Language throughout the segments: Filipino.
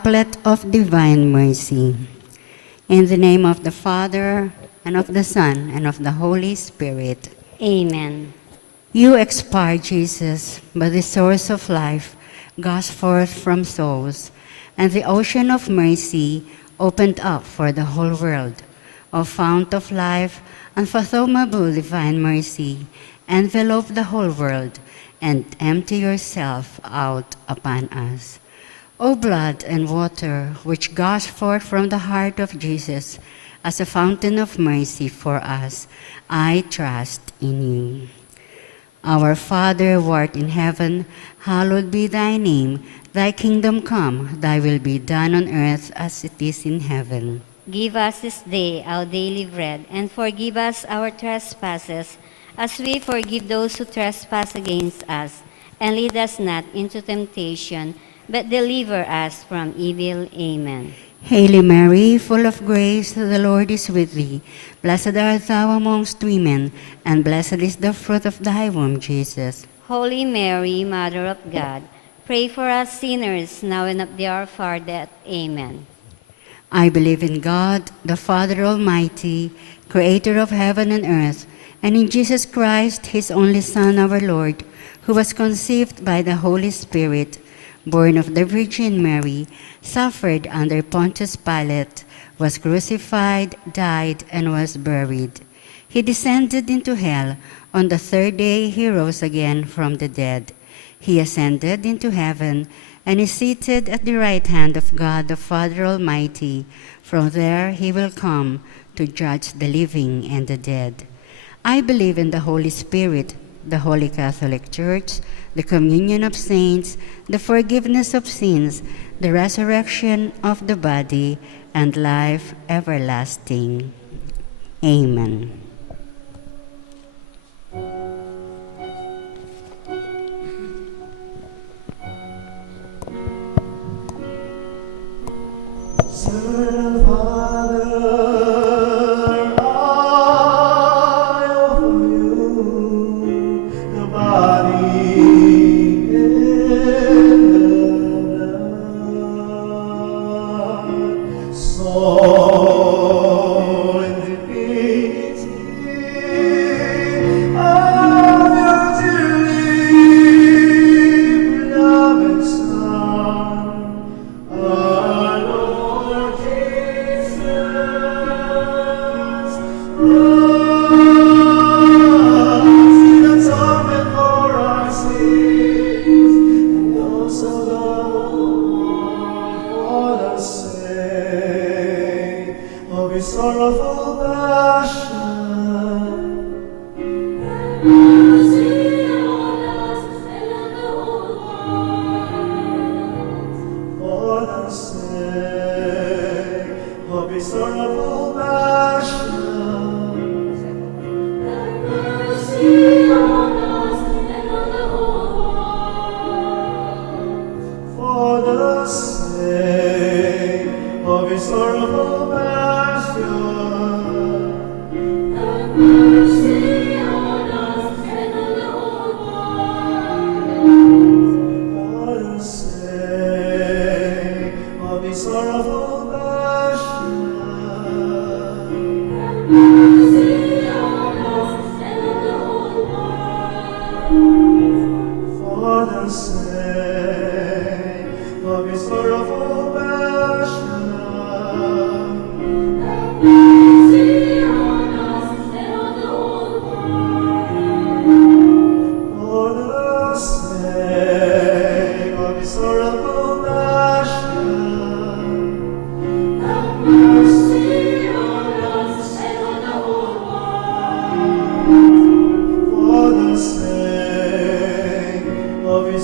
chaplet of divine mercy. In the name of the Father, and of the Son, and of the Holy Spirit. Amen. You expired, Jesus, but the source of life gushing forth from souls, and the ocean of mercy opened up for the whole world. O fount of life, unfathomable divine mercy, envelope the whole world and empty yourself out upon us. O blood and water, which gush forth from the heart of Jesus as a fountain of mercy for us, I trust in you. Our Father, who art in heaven, hallowed be thy name. Thy kingdom come, thy will be done on earth as it is in heaven. Give us this day our daily bread, and forgive us our trespasses, as we forgive those who trespass against us. And lead us not into temptation, but deliver us from evil. Amen. Hail Mary, full of grace, the Lord is with thee. Blessed art thou amongst women, and blessed is the fruit of thy womb, Jesus. Holy Mary, Mother of God, pray for us sinners, now and at the hour of our death. Amen. I believe in God, the Father Almighty, creator of heaven and earth, and in Jesus Christ, his only Son, our Lord, who was conceived by the Holy Spirit, born of the Virgin Mary, suffered under Pontius Pilate, was crucified, died, and was buried. He descended into hell. On the third day he rose again from the dead. He ascended into heaven and is seated at the right hand of God the Father Almighty. From there he will come to judge the living and the dead. I believe in the Holy Spirit, the Holy Catholic Church, the communion of saints, the forgiveness of sins, the resurrection of the body, and life everlasting. Amen.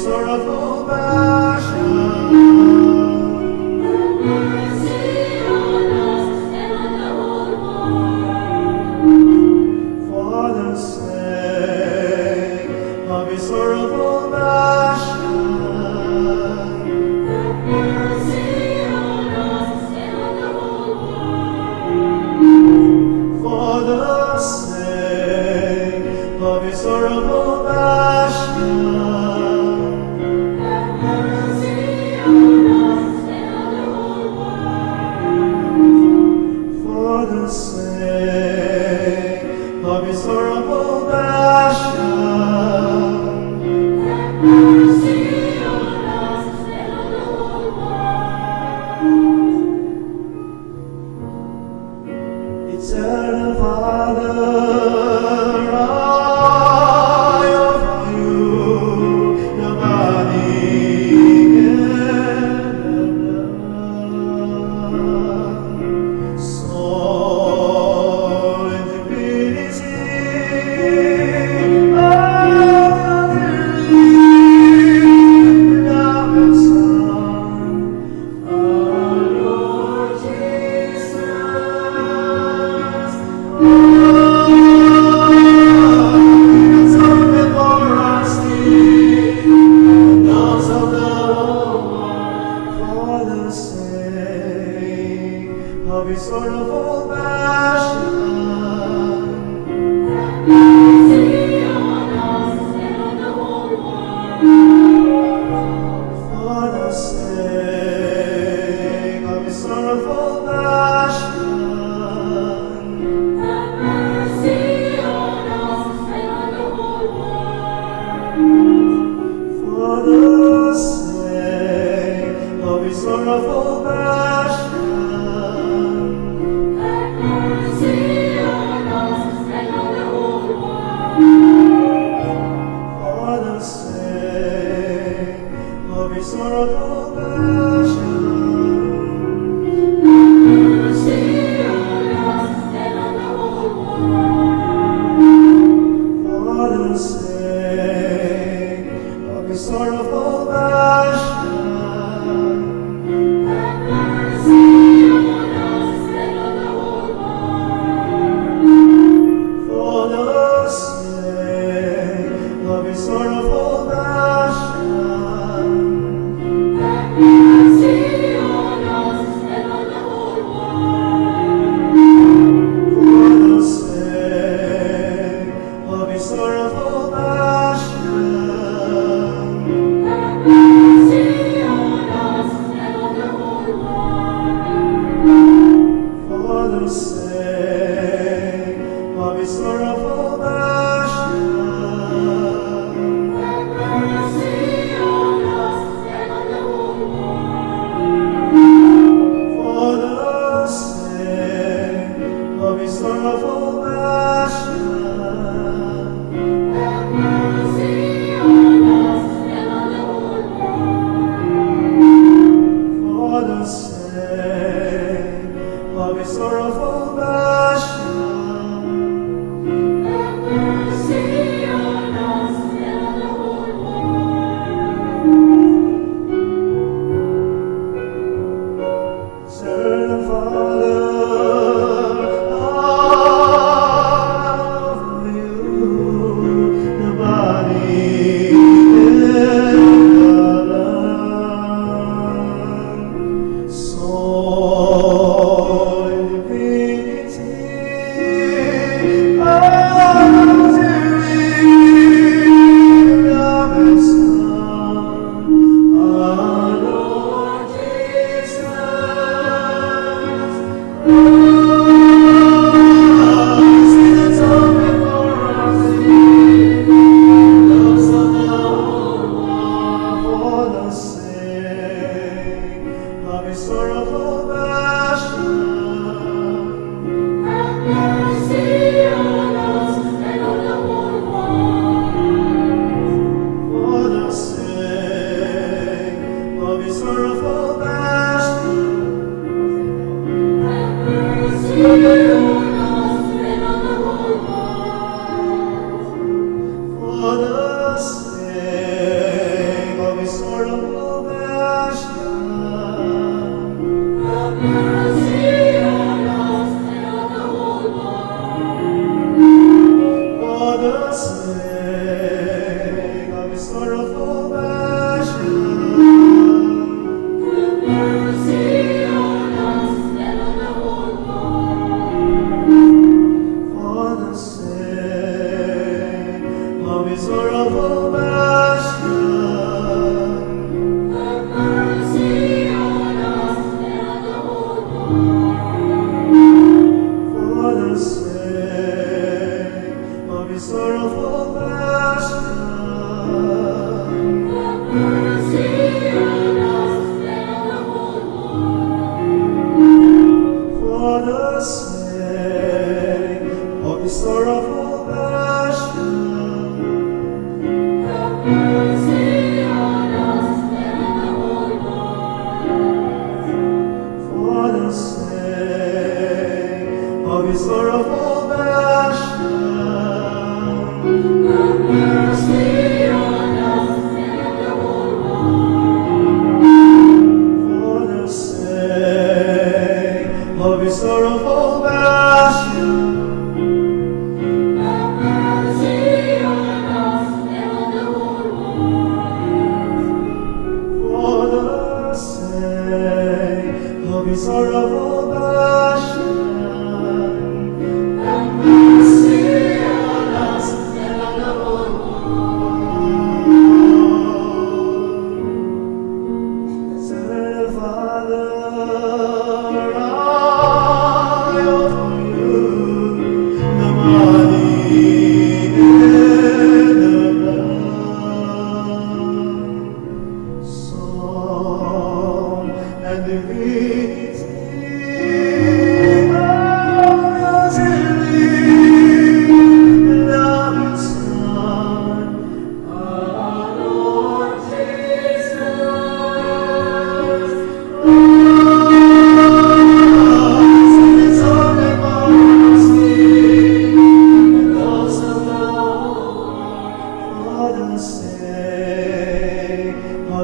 Sorrowful his sorrowful passion. For the sake of his sorrowful passion. For the sake of his sorrowful passion. For the sake of his sorrowful passion. For the sake of his sorrowful passion. For the sake of his sorrowful passion. For the sake of his sorrowful passion. Certain Father, I offer you the body and blood, soul and divinity, unto thee, beloved Son, our Lord Jesus. Sorrowful passion. For the sake of his sorrowful passion. For the sake of his sorrowful passion. For the sake of his sorrowful passion. For the sake of his sorrowful passion.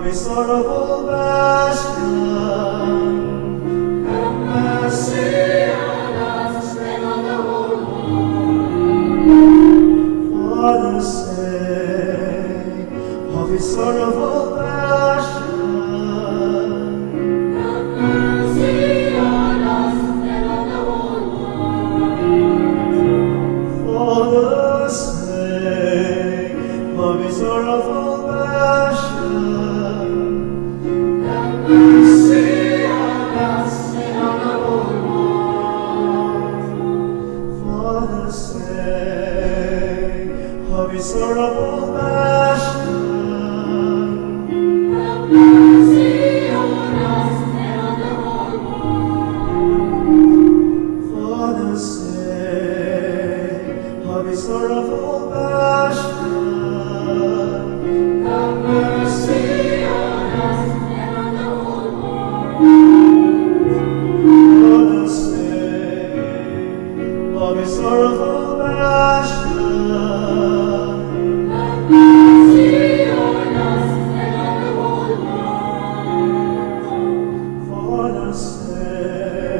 of his sorrowful passion. Have mercy on us and on the whole world. For the sake of his sorrowful passion. Have mercy on us and on the whole world. For the sake of his sorrowful passion. Have mercy on us and on the whole world. For the sake of his sorrowful passion. Have mercy on us and on the whole world. For the sake of his sorrowful passion. Have mercy on us and on the whole world. For the sake of his sorrowful passion. Have mercy on us and on the whole world. For the sake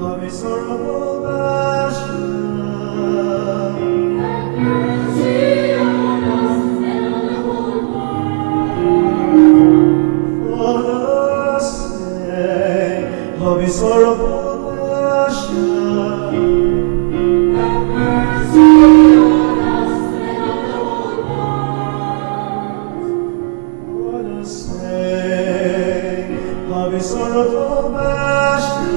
of his sorrowful passion. Have mercy on us and on the whole world. For the sake of his sorrowful passion. Have mercy on us and on the whole world. For the sake of his sorrowful passion.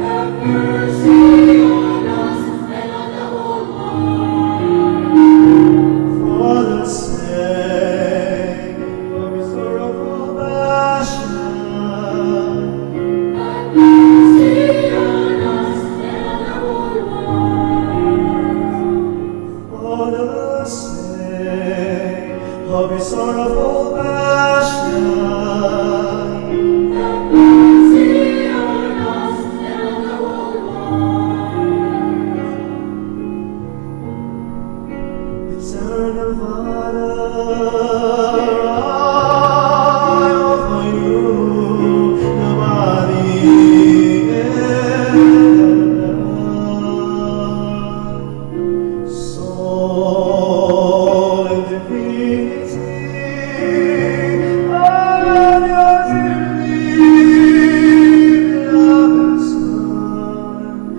Have mercy on us and on the whole world. For the sake of his sorrowful passion. Have mercy on us and on the whole world. For the sake of his sorrowful passion. Have mercy on us and on the whole world. Eternal Father, I offer you the body and soul and divinity of your dearly beloved Son,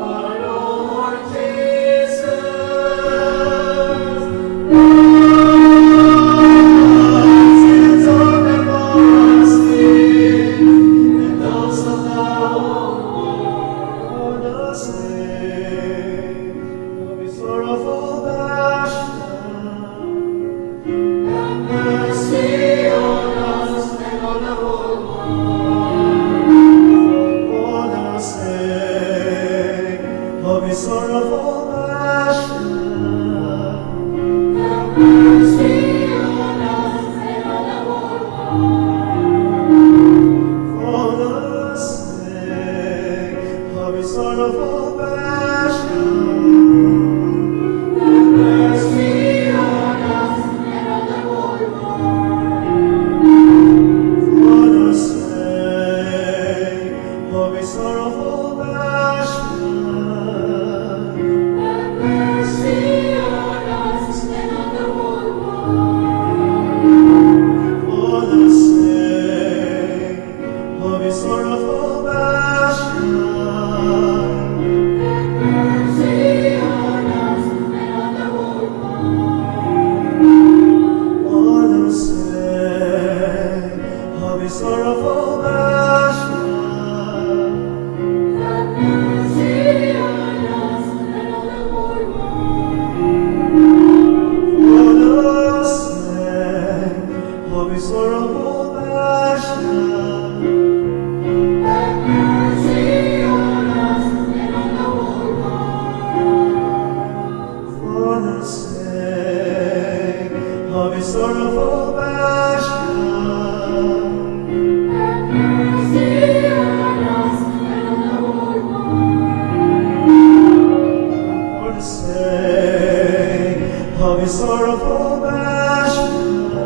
our Lord Jesus. Sins of everlasting, and those of the whole world, for the sake of his sorrowful passion. Have mercy on us and on the whole world. For the sake of his sorrowful passion. Have mercy on us and on the whole world. For the sake of his sorrowful passion. Have mercy on us and on the whole world. For the sake of his sorrowful passion. Have mercy on us and on the whole world. For the sake of his sorrowful passion. Have mercy on us and on the whole world. For the sake of his sorrowful passion. Have mercy on us and on the whole world. For the sake of his sorrowful passion. Have mercy on us and on the whole world. For the sake of his sorrowful passion. Have mercy on us and on the whole world. For the sake of his sorrowful passion.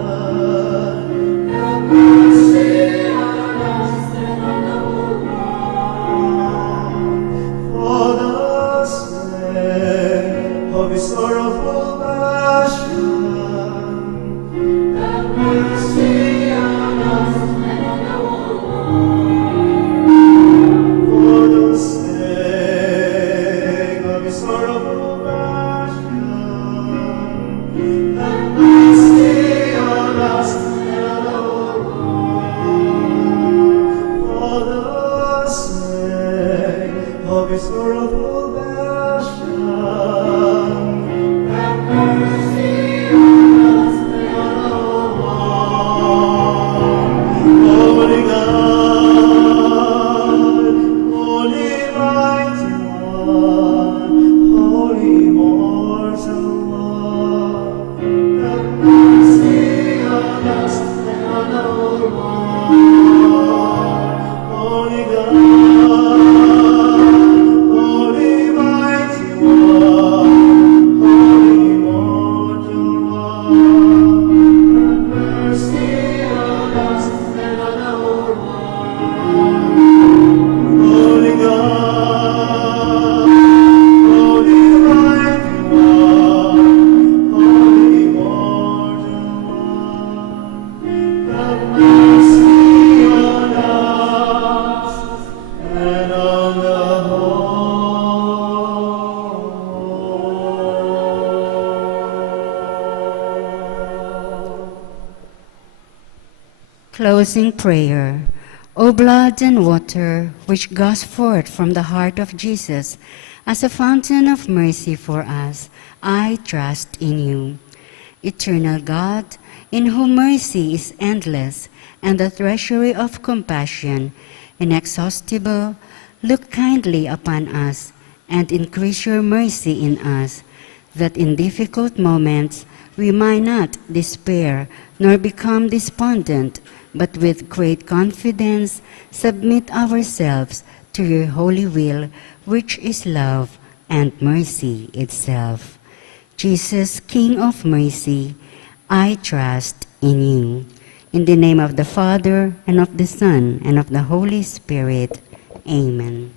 Closing prayer. O blood and water, which goes forth from the heart of Jesus as a fountain of mercy for us, I trust in you. Eternal God, in whom mercy is endless and the treasury of compassion inexhaustible, look kindly upon us and increase your mercy in us, that in difficult moments we might not despair nor become despondent, but with great confidence submit ourselves to your holy will, which is love and mercy itself. Jesus, King of mercy, I trust in you. In the name of the Father, and of the Son, and of the Holy Spirit. Amen.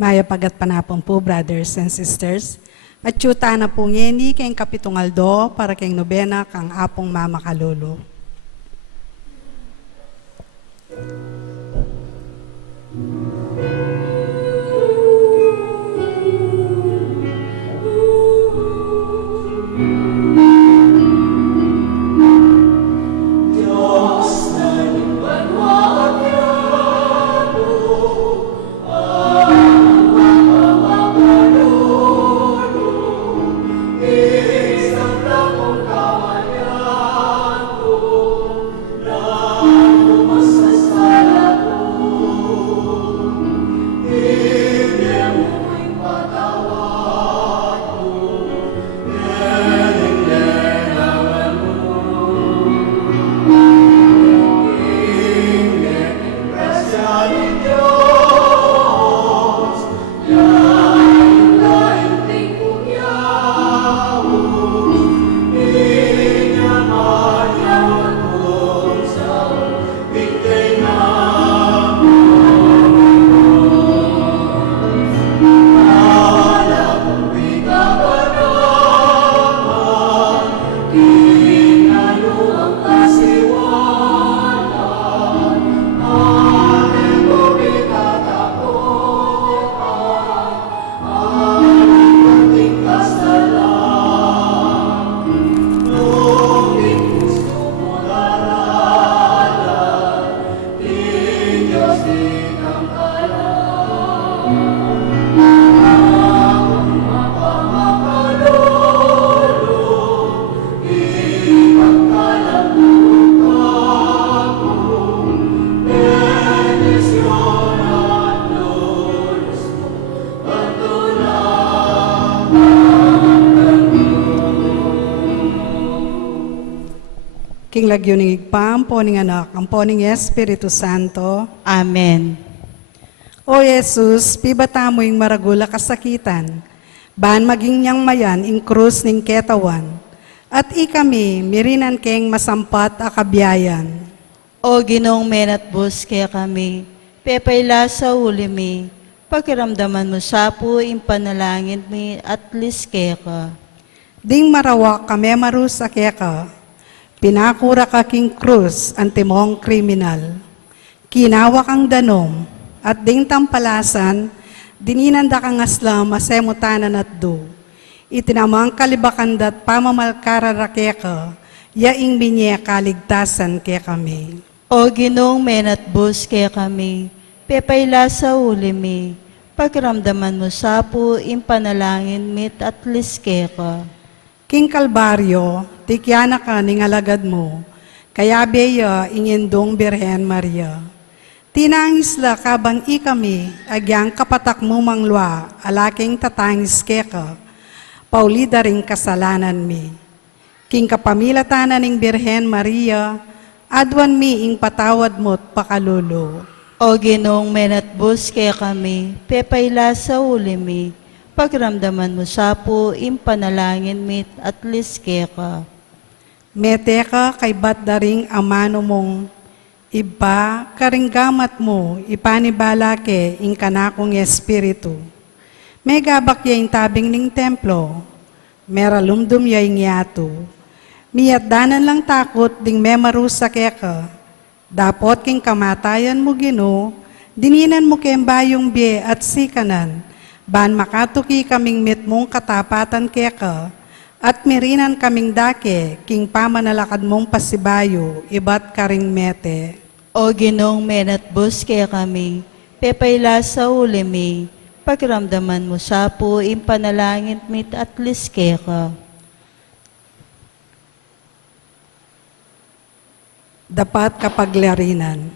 Maya pagat panapon po, brothers and sisters. At yuta na po ngeni kayong kapitungaldo para kayong nobena kang apong mama kalolo. King lagyuning igpam, poning anak, ang poning Espiritu Santo. Amen. O Jesus, pibata mo yung maragula kasakitan, ban maging niyang mayan ing krus ning ketawan, at ikami mirinan keng masampat akabiyayan. O Ginong menat bus kaya kami, pepayla sa uli mi, pakiramdaman mo sapo in panalangin mi at liske ka. Ding marawak kami marusa keka, pinakura ka king krus antimong kriminal. Kinawak ang danom, at ding tampalasan, dininanda kang aslam asemutanan at do. Itinamang kalibakandat pamamalkarara keka, yaing binye kaligtasan kaya kami. O Ginong menat bus kaya kami, pepayla sa uli mi, pakiramdaman mo sapo in panalangin mi at liske ka. King Kalbaryo, tikyana ka ning alagad mo, kaya beya ingindong Birhen Maria. Tinangis la kabang ikami, agyang kapatak mo manglwa, alaking tatangis keka, paulida ring kasalanan mi. King kapamilatanan ning Birhen Maria, adwan mi ing patawad mo't pakalulo. O Ginong menat bus kaya kami, pepayla sa uli mi, Pakiramdaman mo sa po, impanalangin mit at liske ka. Meteka kay batdaring amano mong iba karinggamat mo ipanibalake ing kanakong espiritu. Megabak yaing tabing ning templo, meralumdum yaing yato. Miyat danan lang takot ding memarusak eka. Dapot king kamatayan mo Ginoo, dininan mo kem bayong bie at sikanan, ban makatuki kaming mitmong katapatan keka, at mirinan kaming dake, king pamanalakad mong pasibayo, ibat karing mete. O Ginong menatbus kaya kami, pepayla sa ulimi, pakiramdaman mo sa po, impanalangin mit at liske ka. Dapat kapaglarinan.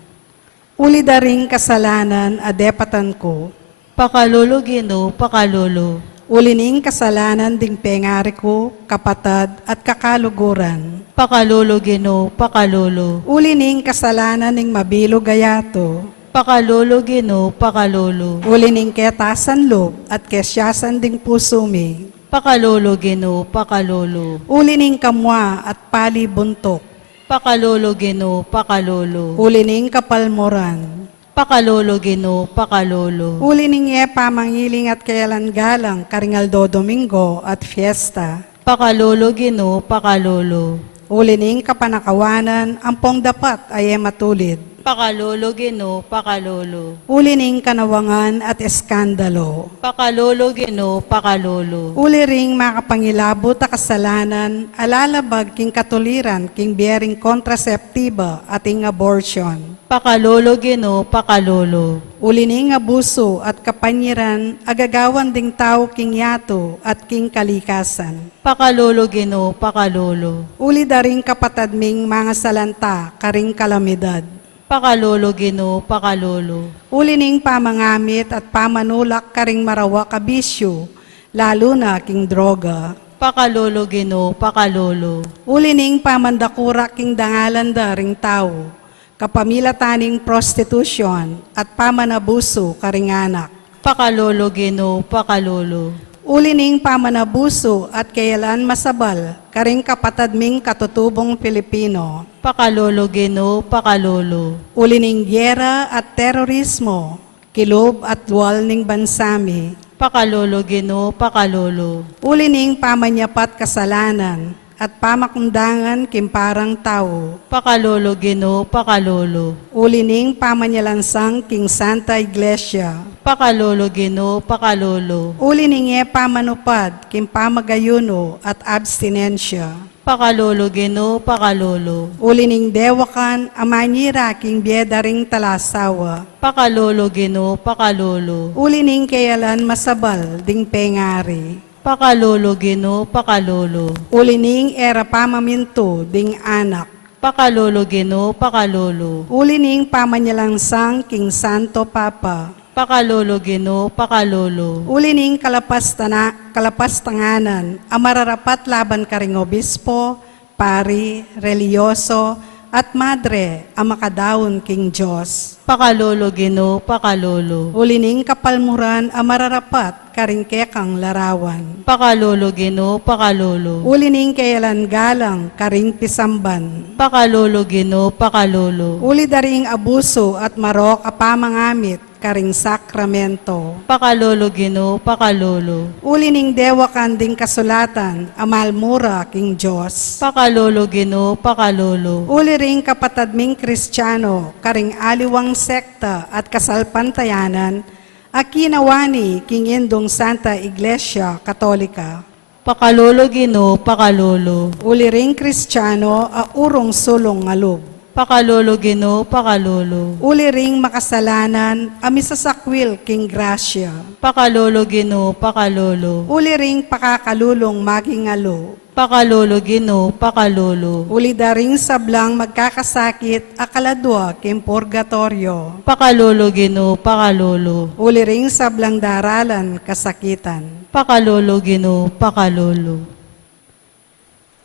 Uli daring kasalanan adepatan ko, Pakalolo Ginoo, pakalolo. ulining kasalanan ding pengari ko, kapatad at kakaluguran. Pakalolo Ginoo, pakalolo. Ulining kasalanan ning mabilo gayato, Pakalolo Ginoo, pakalolo. ulining ketasan loob at kesyasan ding puso mi. Pakalolo Ginoo, pakalolo. Ulining kamwa at pali buntok, Pakalolo Ginoo, pakalolo. ulining kapalmoran. Pakalolo Ginoo, pakalolo. Ulining pamangiling at kayalan galang Karingaldo Domingo at fiesta. Pakalolo Ginoo, pakalolo. Ulining kapanakawanan, ampong dapat ay matulid. Pakalolo Ginoo, pakalolo. Ulining kanawangan at eskandalo. Pakalolo Ginoo, pakalolo. Uliring makapangilabot a kasalanan, alalabag king katuliran, king biering kontraseptiba at ing abortion. Pakalolo Ginoo, pakalolo. Ulining abuso at kapanyiran, agagawan ding tao king yato at king kalikasan. Pakalolo Ginoo, pakalolo. Uli daring kapatadming mga salanta, karing kalamidad. Pakalolo Ginoo, pakalolo. Ulining pamangamit at pamanulak karing marawa kabisyo, lalo na king droga. Pakalolo Ginoo, pakalolo. Ulining pamandakura king dangalan daring tao, kapamilataning prostitution at pamanabuso karing anak. Pakalolo Ginoo, pakalolo. Ulining pamanabuso at kayalan masabal, karing kapatadming katutubong Pilipino. Pakalolo Ginoo, pakalolo. Ulining gyera at terorismo, kilob at dual ning bansami. Pakalolo Ginoo, pakalolo. Ulining pamanyapat kasalanan at pamakundangan kimparang tao. Pakalolo Ginoo, pakalolo. Ulining pamanyalansang king Santa Iglesia. Pakalolo Ginoo, pakalolo. Ulining pamanupad kim pamagayuno at abstinensya. Pakalolo Ginoo, pakalolo. Ulining dewakan amanyira king biedaring talasawa. Pakalolo Ginoo, pakalolo. Ulining kayalan masabal ding pengari. Pakalolo Ginoo, pakalolo. Ulining era pamaminto ding anak. Pakalolo Ginoo, pakalolo. Ulining pamanyalansang king Santo Papa. Pakalolo Ginoo, pakalolo. Ulining kalapastanganan, amararapat laban karing obispo, pari, reliyoso, at madre, ang makadaon king Diyos. Pakalolo Ginoo, pakalolo. Ulining kapalmuran, amararapat karing kekang larawan. Pakalolo Ginoo, pakalolo. Ulining kayalan galang karing pisamban. Pakalolo Ginoo, pakalolo. Uli daring abuso at marok apamangamit karing sakramento. Pakalolo Ginoo, pakalolo. Ulining dewakan ding kasulatan, amalmura king Diyos. Pakalolo Ginoo, pakalolo. Uli ring kapatadming Kristiyano, karing aliwang sekta at kasalpantayanan, akinawani king indong Santa Iglesia Katolika. Pakalolo Ginoo, pakalolo. Uli ring Kristiyano, urong sulong ngalog. Pakalolo Ginoo, pakalolo. Uli ring makasalanan, amisasakwil king grasya. Pakalolo Ginoo, pakalolo. Uli ring pakakalulong magingalo. Pakalolo Ginoo, pakalolo. Uli daring sablang magkakasakit, akaladwa king purgatorio. Pakalolo Ginoo, pakalolo. Uli ring sablang daralan kasakitan. Pakalolo Ginoo, pakalolo.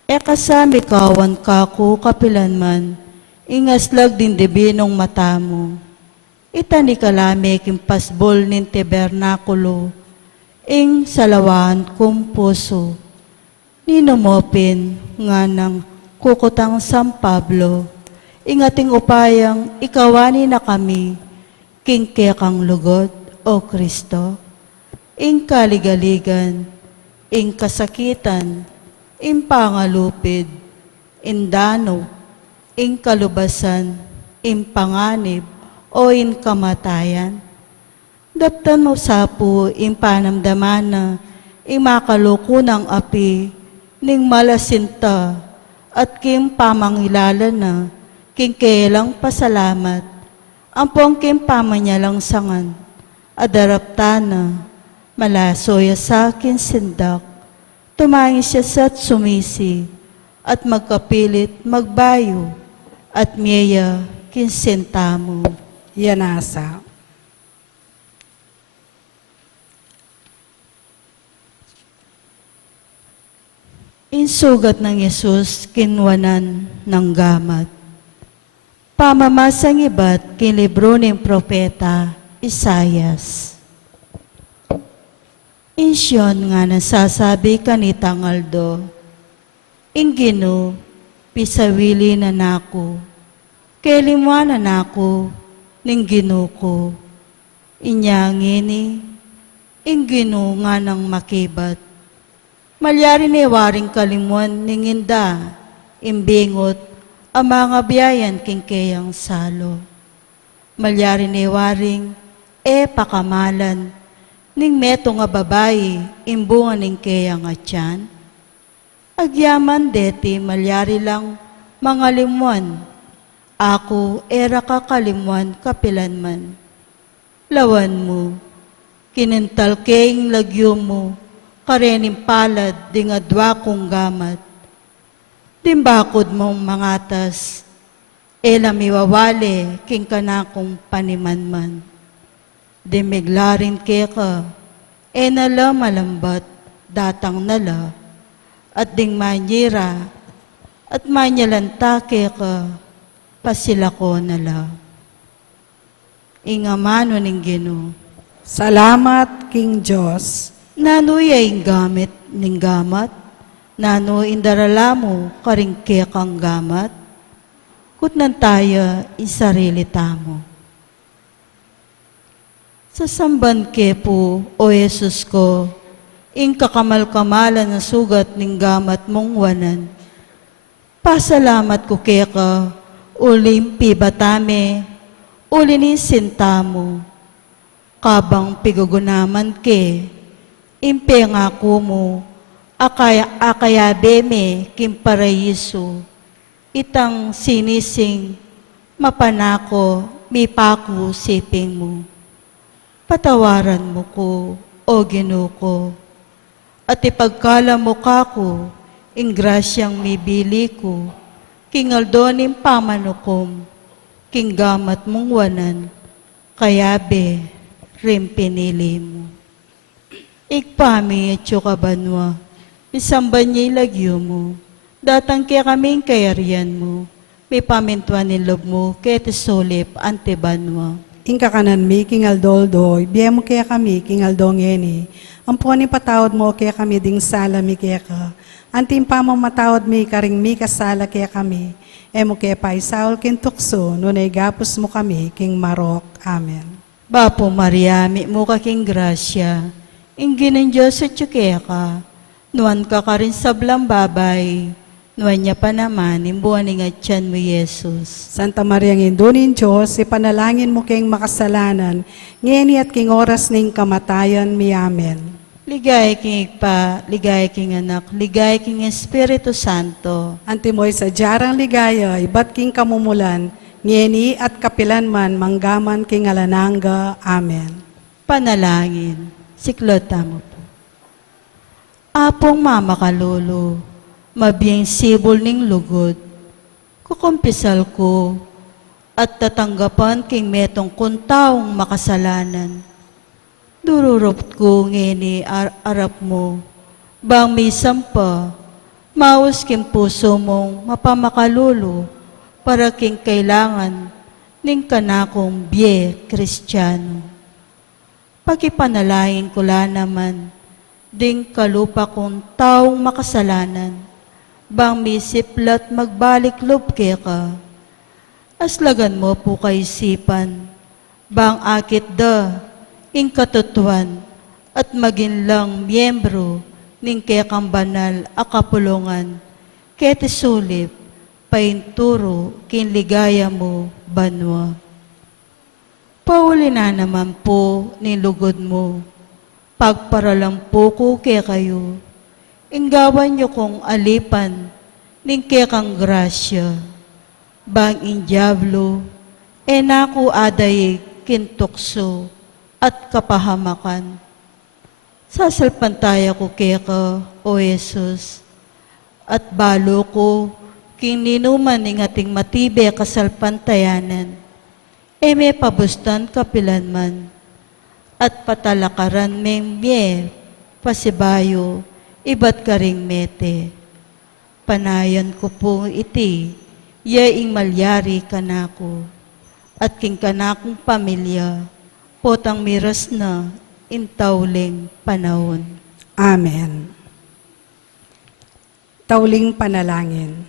Kasami kawan kako kapilan man, ingaslag din debinong mata mo. Itani kalame kim pasbol nin tabernakulo, ing salawan kong puso. Ninumopin nga ng kukutang San Pablo, ing ating upayang ikawani na kami, king kekang lugod, o Kristo, ing kaligaligan, ing kasakitan, ing pangalupid, ing dano, ing kalubasan, ing panganib, o ing kamatayan. Daptan mo sapo, ing panamdaman na, ing makaluko ng api, ning malasinta, at kim pamangilala na, king kelang pasalamat, ampong kim pamanyalang sangan, adaraptana, malasoya sa akin sindak, tumangin siya sa't sumisi, at magkapilit magbayo, at miya kinsentamo. Yanasa. Insugat ng Yesus kinwanan ng gamat. Pamamasang iba't kinlibro ng propeta Isayas. Insyon nga nasasabi kanitang Aldo, Ingino, pisawili na nako, kelimwanan nako, ning ginuko. Inyangini, ingino nga nang makibat. Malyari ni waring kalimuan ninginda, imbingot, ang mga biyayan kingkeyang salo. Malyari ni waring, pakamalan, ning meto nga babayi, imbungan ning keyang atyan. Agyaman deti, malyari lang, mga limuan, ako era kakalimuan kapilan man. Lawan mo, kinental keng lagyo mo, karening palad ding adwa kong gamat. Dimbakod mong mangatas, miwawale king kanakong panimanman. Dimiglarin keka, nala malambat, datang nala, at ding manyira, at manyalanta keka, pasilako nala. Ingamano ning Ginoo. Salamat, King Diyos. Nanoy ay gamit ning gamat, nano indarala mo karing kekang gamat, kutnan tayo isarili tamo. Sa samban kepo, o Jesus ko, ing kakamal-kamalan na sugat ning gamat mong wanan, pasalamat ko keka, ulim pibatame, ulinin sintamo, kabang pigugunaman ke, impe nga ko mo, akaya beme kim paraiso, itang sinising, mapanako, mipaku siping mo. Patawaran mo ko, o Ginoo ko, at ipagkala mo kako, ing grasyang mibili ko, king aldonim pamanukom, king gamat mong wanan, kayabe, rin pinili mo. Ikpami at kabanwa, isamban niya ilagyo mo, datang kaya kaming kayarian mo, may pamintuan nilob mo, kaya tisolip antibanwa. Ingka kanan mi, King Aldoldoy, biya mo kaya kami, King Aldongeni. Ang puani patawad mo kaya kami ding sala mi kaya ka. Anting pa mo matawad mi karing mi kasala kaya kami. Emo kaya pa isaul kin tukso, nunay gapos mo kami, King Marok. Amen. Bapo Maria, mi mo ka king grasya, ingin ng Diyos at kaya ka, nuan ka ka rin sa blang babay, nuan niya pa naman, imbuan ng atyan mo, Jesus. Santa Maria ng Indunin Diyos, ipanalangin mo kayong makasalanan, ngeni at king oras ning kamatayan mi. Amen. Ligay king Ikpa, ligay king Anak, ligay king Espiritu Santo. Antimoy sa jarang ligaya, ibat king kamumulan, ngeni at kapilanman, manggaman king alananga. Amen. Panalangin, siklota mo po. Apong mama kalolo, mabiyang sibol ning lugod, kukumpisal ko, at tatanggapan king metong kuntaong makasalanan. Dururot ko ngeni arap mo, bang may sampa, maus king puso mong mapamakalolo, para king kailangan, ning kanakong biye Kristiyano. Pakipanalain ko la naman, ding kalupa kong taong makasalanan, bang misiplat magbalik lob ka. Aslagan mo po kaisipan, bang akit da, ing katutuan, at maging lang miyembro ning kekang banal a kapulungan, kete sulip, painturo, kinligaya mo, banwa. Pauli na naman po ni lugod mo, pagparalampo ko kaya kayo, inggawan niyo kong alipan, ning kekang grasya, bang indyablo, naku aday kintukso, at kapahamakan. Sasalpantaya ko keka, O Jesus, at balo ko, king ninuman ning ating matibe kasalpantayanan, may pabustan kapilan man, at patalakaran meng mye, pasibayo, iba't karing mete. Panayan ko po iti, yaing malyari kanako, at king kanakong pamilya, potang miras na, intawling panahon. Amen. Tauling panalangin.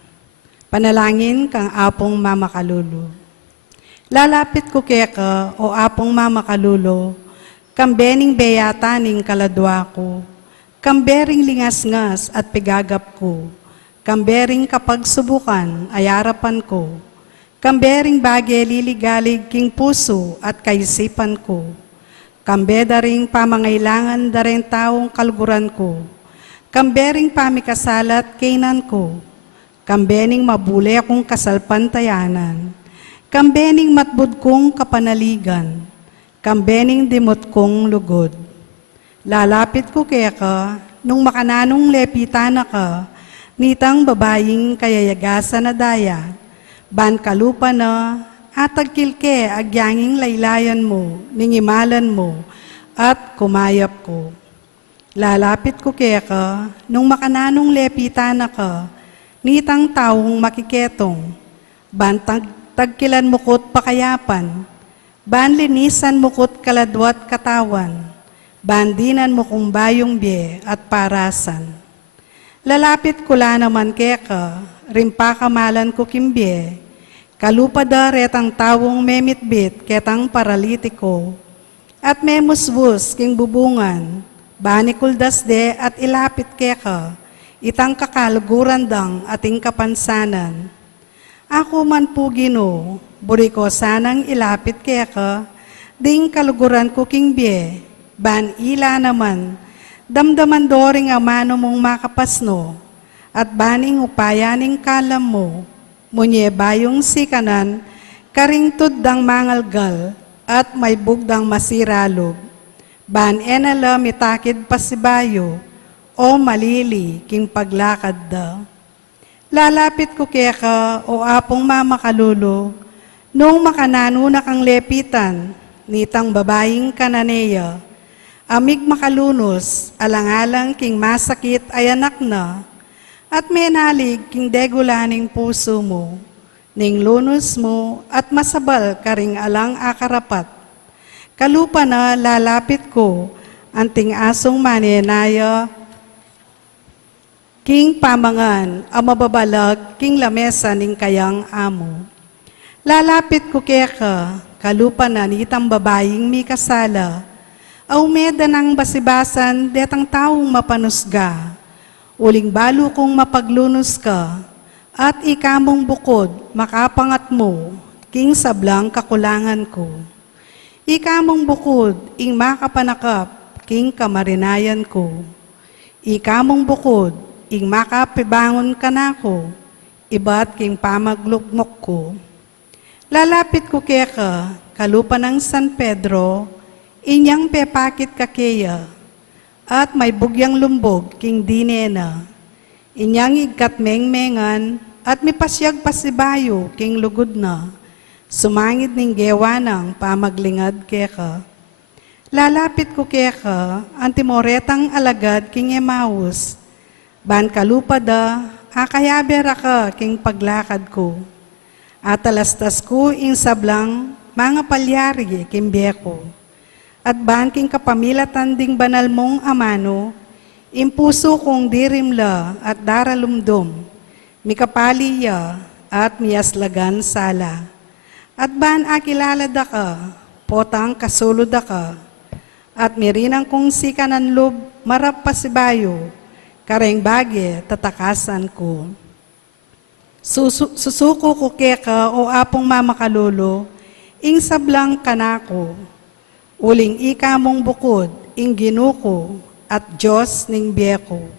Panalangin kang apong mamakalulo. Lalapit ko keka o apong mamakalulo, kambening beyata ning kaladwa ko, kambering lingas-ngas at pigagap ko, kambering kapag subukan ayarapan ko, kambering bagay liligalig king puso at kaisipan ko, kambedaring pamangailangan daring taong kalguran ko, kambering pamikasalat kainan ko, kambening mabuli akong kasalpantayanan, kambening matbud kong kapanaligan, kambening dimot kong lugod. Lalapit ko kaya ka, nung makananong lepitana ka, nitang babaying kayayagasa na daya, ban kalupa na, atag kilke agyanging laylayan mo, ningimalan mo, at kumayap ko. Lalapit ko kaya ka, nung makananong lepitana ka, nitang taong makiketong, ban tagkilan mukot pakayapan, ban linisan mukot kaladwat katawan, bandinan mo kung bayong biye at parasan. Lalapit ko la naman keka, rimpa kamalan ko kimbye, kalupada retang tawong memitbit ketang paralitiko, at memusbus king bubungan, banikuldas de at ilapit keka, itang kakalguran dang ating kapansanan. Ako man po Ginoo, buri ko sanang ilapit keka, ding kaluguran ko king biye, ban ila naman, damdaman doring amano mong makapasno, at baning upayaning kalam mo, munye bayong sikanan, karingtud dang mangalgal, at may bugdang masiralog. Ban enala mitakid pasibayo, o malili king paglakad da. Lalapit ko keka, o apong mamakalulo, nung makananuna kang lepitan, nitang babaeng kananeya, amig makalunos, alang-alang king masakit ay anak na, at menalig king degulaning puso mo, ning lunos mo at masabal karing alang akarapat. Kalupa na lalapit ko, anting asong manenaya, king pamangan, ang mababalag, king lamesa ning kayang amo. Lalapit ko keka, kalupa na nitang babaeng mi kasala, aumeda ng basibasan detang taong mapanusga, uling balo kong mapaglunos ka, at ikamong bukod makapangat mo, king sablang kakulangan ko. Ikamong bukod ing makapanakap, king kamarinayan ko. Ikamong bukod ing makapibangon ka na ko, iba't king pamaglugmok ko. Lalapit ko keka, kalupa ng San Pedro, inyang pepakit kakeya, at may bugyang lumbog king dinena, inyang igkat mengmengan, at mipasyag pasibayo king lugod na, sumangid ning gewanang pamaglingad keka. Lalapit ko keka, antimoretang alagad king Emmaus, ban kalupa da, akayabera ka king paglakad ko, at alastas ko ing sablang mga palyari king beko. At banking kapamilatan ding banal mong amano, Impuso kong dirimla at daralumdom, mikapaliya at miyaslagan sala. At ban akilalada ka, potang kasuluda ka, at mirinang kong sikanan lub marapasibayo, kareng bagi tatakasan ko. Susuko ko keka o apong mamakalolo, ing sablang kanako, uling ika mong bukod, ing ginuko, at Diyos ning biyeko.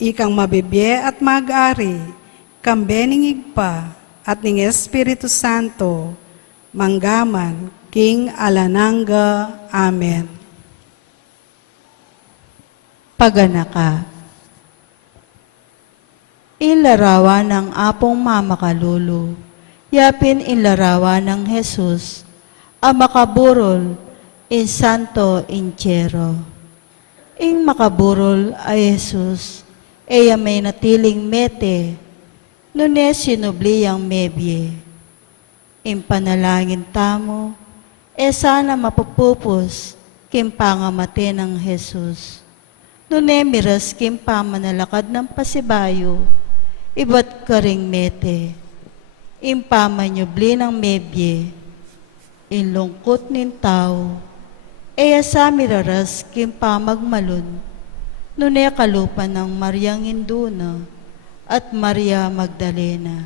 Ikang mabibye at mag-ari, kambening igpa, at ning Espiritu Santo, manggaman, King Alananga. Amen. Paganaka. Ilarawan ng apong mamakalulu, yapin ilarawan ng Jesus, ang makaburol, in santo inchero. Ing makaburol ay Jesus, eya may natiling mete, nune sinubli ang mebye. Ing panalangin tamo, sana mapupupos, kim pangamate ng Jesus. Nune miras kim pamanalakad ng pasibayo, iba't karing mete. Ing pamanyubli ng mebye, in lungkot nin tao, eya sa miraras kim pamagmalun, nune kalupan ng Maryang Induna at Maria Magdalena,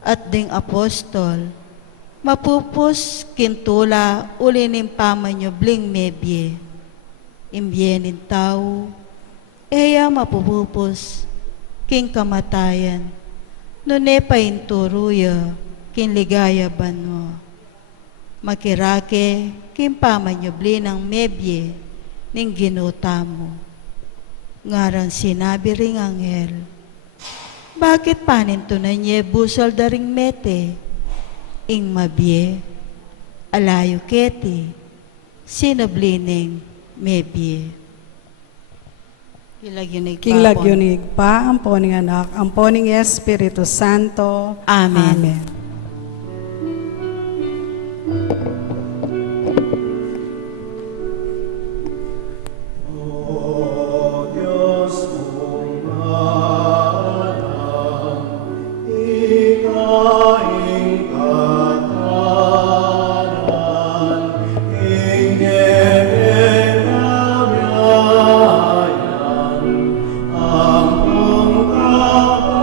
at ding apostol, mapupus kintula ulinim pamanyubling mebye, imbyenin tao, eya mapupupus king kamatayan, nune painturuya kin ligaya banwa. Makirake, kimpamanyubli ng mebye, ning ginuta mo. Ngaran sinabi ring anghel, bakit paninto na niya busal daring mete? Ing mabye, alayo keti, sinubli ning mebye. King lagyunig pa, amponing anak, amponing Espiritu Santo. Amen. Amen. O Diyos kong malang, ikaing katanan, ingin namayan, ang kong kapanaran,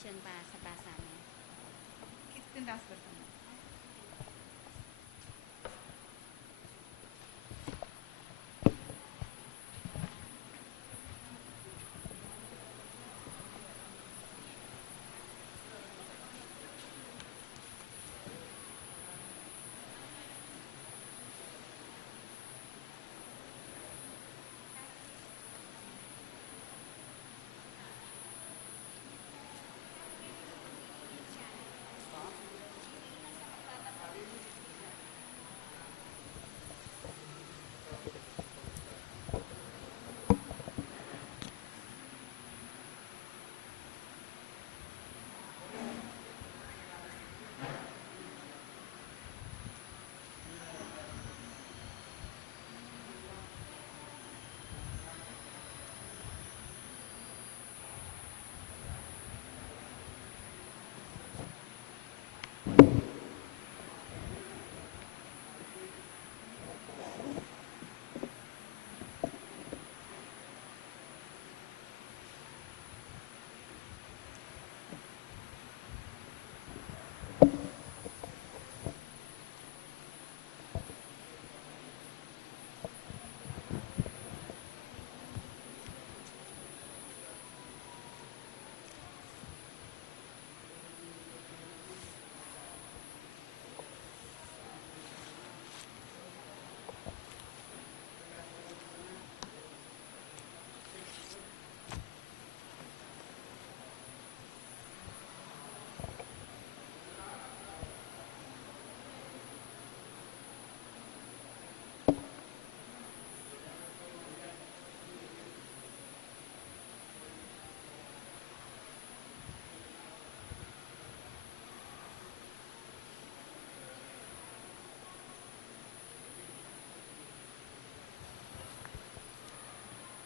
petition para sa pasanin.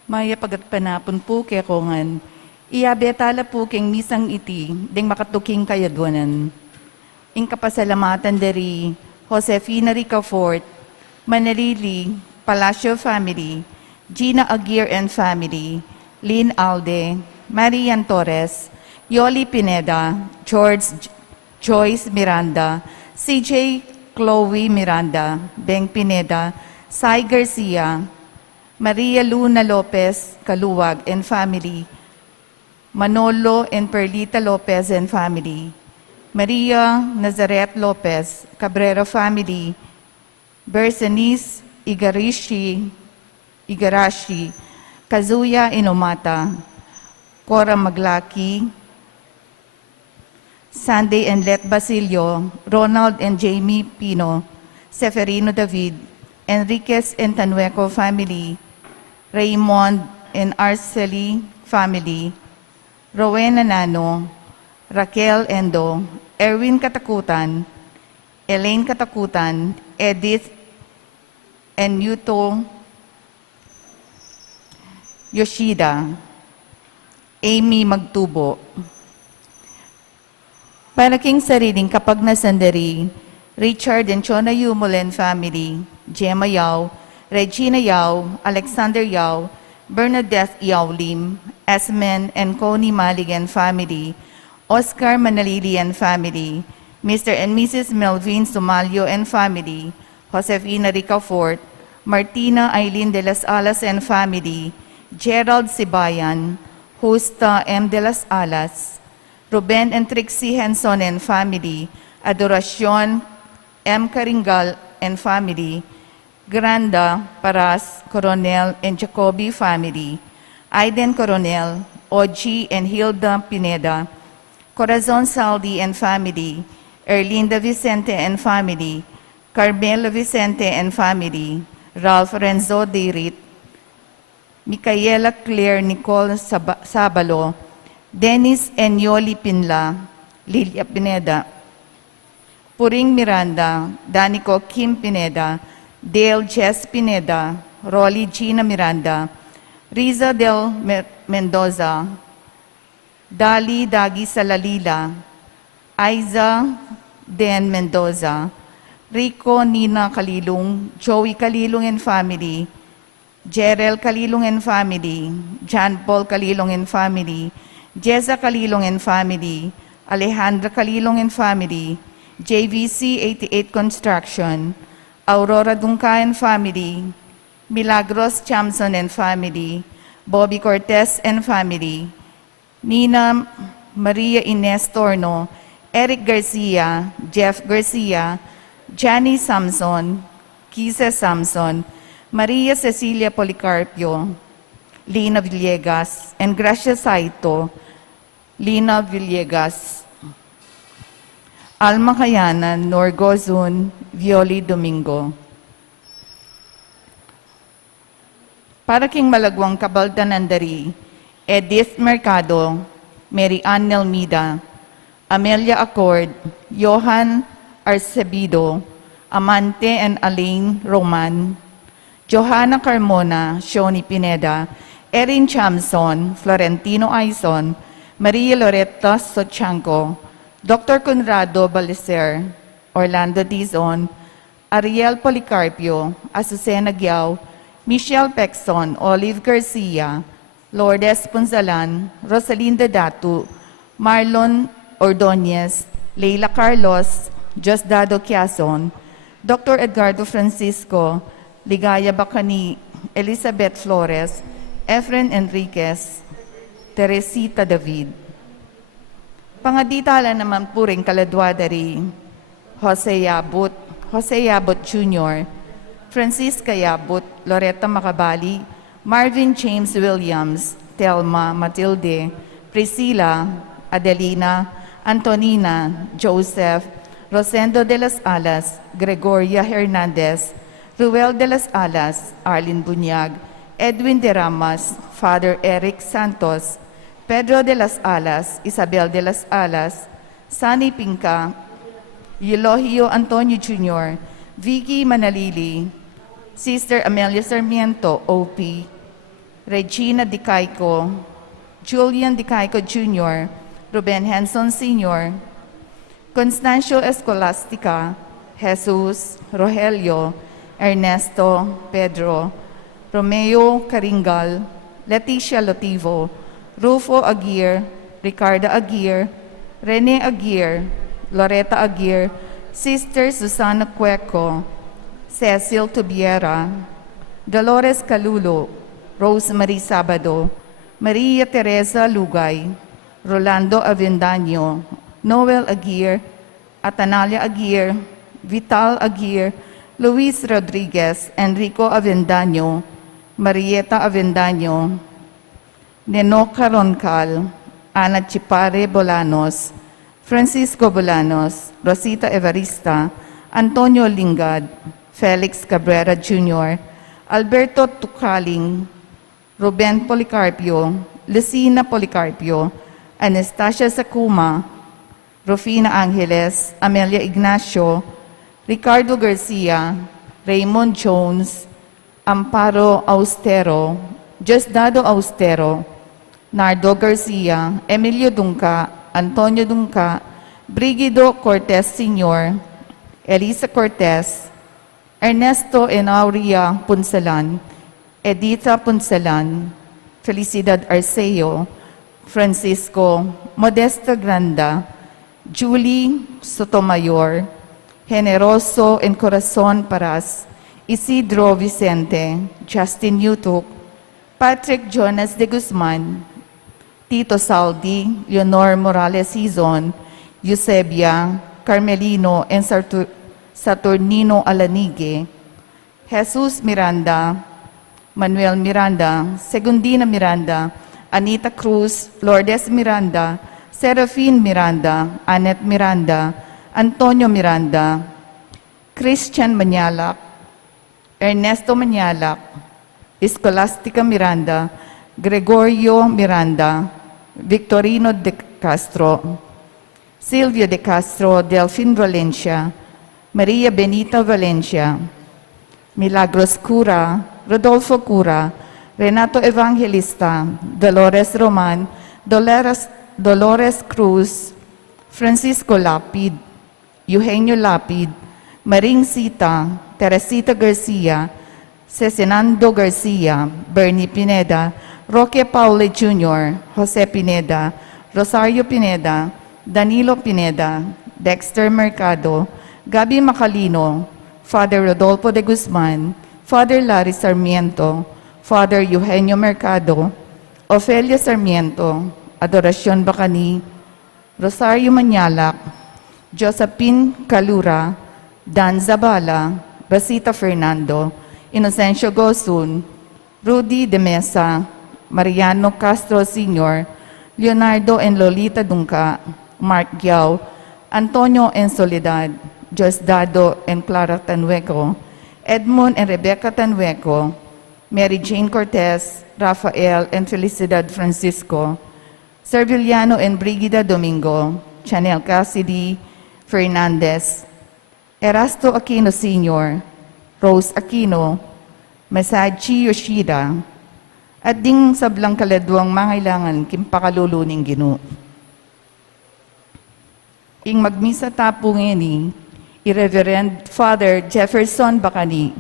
Maya pagatpanapon po kay kongan. Iabetala po keng misang iti, ding makatuking kayadwanan. Ing kapasalamatan dari Josefina Ricafort, Manalili, Palacio family, Gina Aguirre and family, Lynn Alde, Marian Torres, Yoli Pineda, Joyce Miranda, CJ Chloe Miranda, Beng Pineda, Sai Garcia, Maria Luna Lopez Kaluwag and family, Manolo and Perlita Lopez and family, Maria Nazaret Lopez Cabrera family, Bersenis Igarashi, Kazuya Inomata, Cora Maglaki, Sunday and Let Basilio, Ronald and Jamie Pino, Seferino David, Enriquez and Tanueco family, Raymond and Arceli family, Rowena Nano, Raquel Endo, Erwin Katakutan, Elaine Katakutan, Edith and Yuto Yoshida, Amy Magtubo. Para king sariling kapag nasandari, Richard and Chona Yumulen family, Gemma Yao, Regina Yao, Alexander Yao, Bernadette Yao Lim, Esmen and Connie Maligan family, Oscar Manalili and family, Mr. and Mrs. Melvin Somalio and family, Josefina Ricafort, Martina Aileen de las Alas and family, Gerald Sibayan, Justa M. de las Alas, Ruben and Trixie Henson and family, Adoracion M. Caringal and family, Granda Paras Coronel and Jacobi family, Aiden Coronel, Oji and Hilda Pineda, Corazon Saldi and family, Erlinda Vicente and family, Carmelo Vicente and family, Ralph Renzo Dirit, Micaela Claire Nicole Sabalo, Dennis and Yoli Pinla, Lilia Pineda, Puring Miranda, Danico Kim Pineda, Dale Jess Pineda, Rolly Gina Miranda, Riza Del Mendoza, Dali Dagi Salalila, Aiza Den Mendoza, Rico Nina Kalilung, Joey Kalilung and family, Jerel Kalilung and family, John Paul Kalilung and family, Jeza Calilong and family, Alejandra Calilong and family, JVC 88 Construction, Aurora Dunca and family, Milagros Chamson and family, Bobby Cortez and family, Nina Maria Ines Torno, Eric Garcia, Jeff Garcia, Johnny Samson, Kisa Samson, Maria Cecilia Policarpio, Lina Villegas, and Gracia Saito, Lina Villegas, Alma Kayanan, Nor Gozun, Violi Domingo. Para king Malagwang Kabaldanandari, Edith Mercado, Mary Ann Nelmida, Amelia Accord, Johan Arcebido, Amante and Alain Roman, Johanna Carmona, Shoni Pineda, Erin Chamson, Florentino Aizon, Maria Loretta Sochanco, Dr. Conrado Balicer, Orlando Dizon, Ariel Policarpio, Azucena Giao, Michelle Pexon, Olive Garcia, Lourdes Punzalan, Rosalinda Datu, Marlon Ordonez, Leila Carlos, Diosdado Quezon, Dr. Edgardo Francisco, Ligaya Bacani, Elizabeth Flores, Efren Enriquez, Teresita David. Pangaditala naman po rin kaladwadari, Jose Yabut Jr., Francisca Yabut, Loretta Macabali, Marvin James Williams, Telma Matilde, Priscilla, Adelina, Antonina, Joseph, Rosendo de las Alas, Gregoria Hernandez, Ruel de las Alas, Arlene Bunyag, Edwin de Ramas, Father Eric Santos, Pedro de las Alas, Isabel de las Alas, Sani Pinca, Eulogio Antonio Jr., Vicky Manalili, Sister Amelia Sarmiento, OP, Regina Dicaico, Julian Dicaico Jr., Ruben Henson Sr., Constancio Escolastica, Jesus, Rogelio, Ernesto, Pedro, Romeo Caringal, Leticia Lotivo, Rufo Aguirre, Ricardo Aguirre, Rene Aguirre, Loretta Aguirre, Sister Susana Cueco, Cecil Tubiera, Dolores Calulo, Rosemary Sabado, Maria Teresa Lugay, Rolando Avendaño, Noel Aguirre, Atanalia Aguirre, Vital Aguirre, Luis Rodriguez, Enrico Avendaño, Marieta Avendaño, Nenoca Roncal, Ana Chipare Bolanos, Francisco Bolanos, Rosita Evarista, Antonio Lingad, Felix Cabrera Jr., Alberto Tucaling, Ruben Policarpio, Lucina Policarpio, Anastasia Sakuma, Rufina Angeles, Amelia Ignacio, Ricardo Garcia, Raymond Jones, Amparo Austero, Diosdado Austero, Nardo Garcia, Emilio Dunca, Antonio Dunca, Brigido Cortez Sr., Elisa Cortez, Ernesto Enauria Punsalan, Edita Punsalan, Felicidad Arceo, Francisco Modesta Granda, Julie Sotomayor, Generoso en Corazon Paras, Isidro Vicente, Justin Yutuk, Patrick Jonas de Guzman, Tito Saldi, Leonor Morales Hizon, Eusebia, Carmelino, and Saturnino Alanigue, Jesus Miranda, Manuel Miranda, Segundina Miranda, Anita Cruz, Lourdes Miranda, Serafine Miranda, Annette Miranda, Antonio Miranda, Christian Manyalak, Ernesto Manyalak, Escolastica Miranda, Gregorio Miranda, Victorino de Castro, Silvio de Castro, Delfin Valencia, Maria Benita Valencia, Milagros Cura, Rodolfo Cura, Renato Evangelista, Dolores Roman, Dolores Cruz, Francisco Lapid, Eugenio Lapid, Maring Sita, Teresita Garcia, Cecinando Garcia, Bernie Pineda, Roque Paule Jr., Jose Pineda, Rosario Pineda, Danilo Pineda, Dexter Mercado, Gabi Macalino, Father Rodolfo de Guzman, Father Larry Sarmiento, Father Eugenio Mercado, Ofelia Sarmiento, Adoracion Bacani, Rosario Manyalak, Josephine Calura, Dan Zabala, Rosita Fernando, Inocencio Gosun, Rudy de Mesa, Mariano Castro Sr., Leonardo and Lolita Dungca, Mark Giao, Antonio and Soledad, Diosdado and Clara Tanhueco, Edmund and Rebecca Tanhueco, Mary Jane Cortez, Rafael and Felicidad Francisco, Serviliano and Brigida Domingo, Chanel Cassidy Fernandez, Erasto Aquino Sr., Rose Aquino, Masachi Yoshida, at ding sablang kaladwang mangailangan kimpakaluluning Ginoo. Ing magmisa tapo ngeni, Irreverend Father Jefferson Bacani,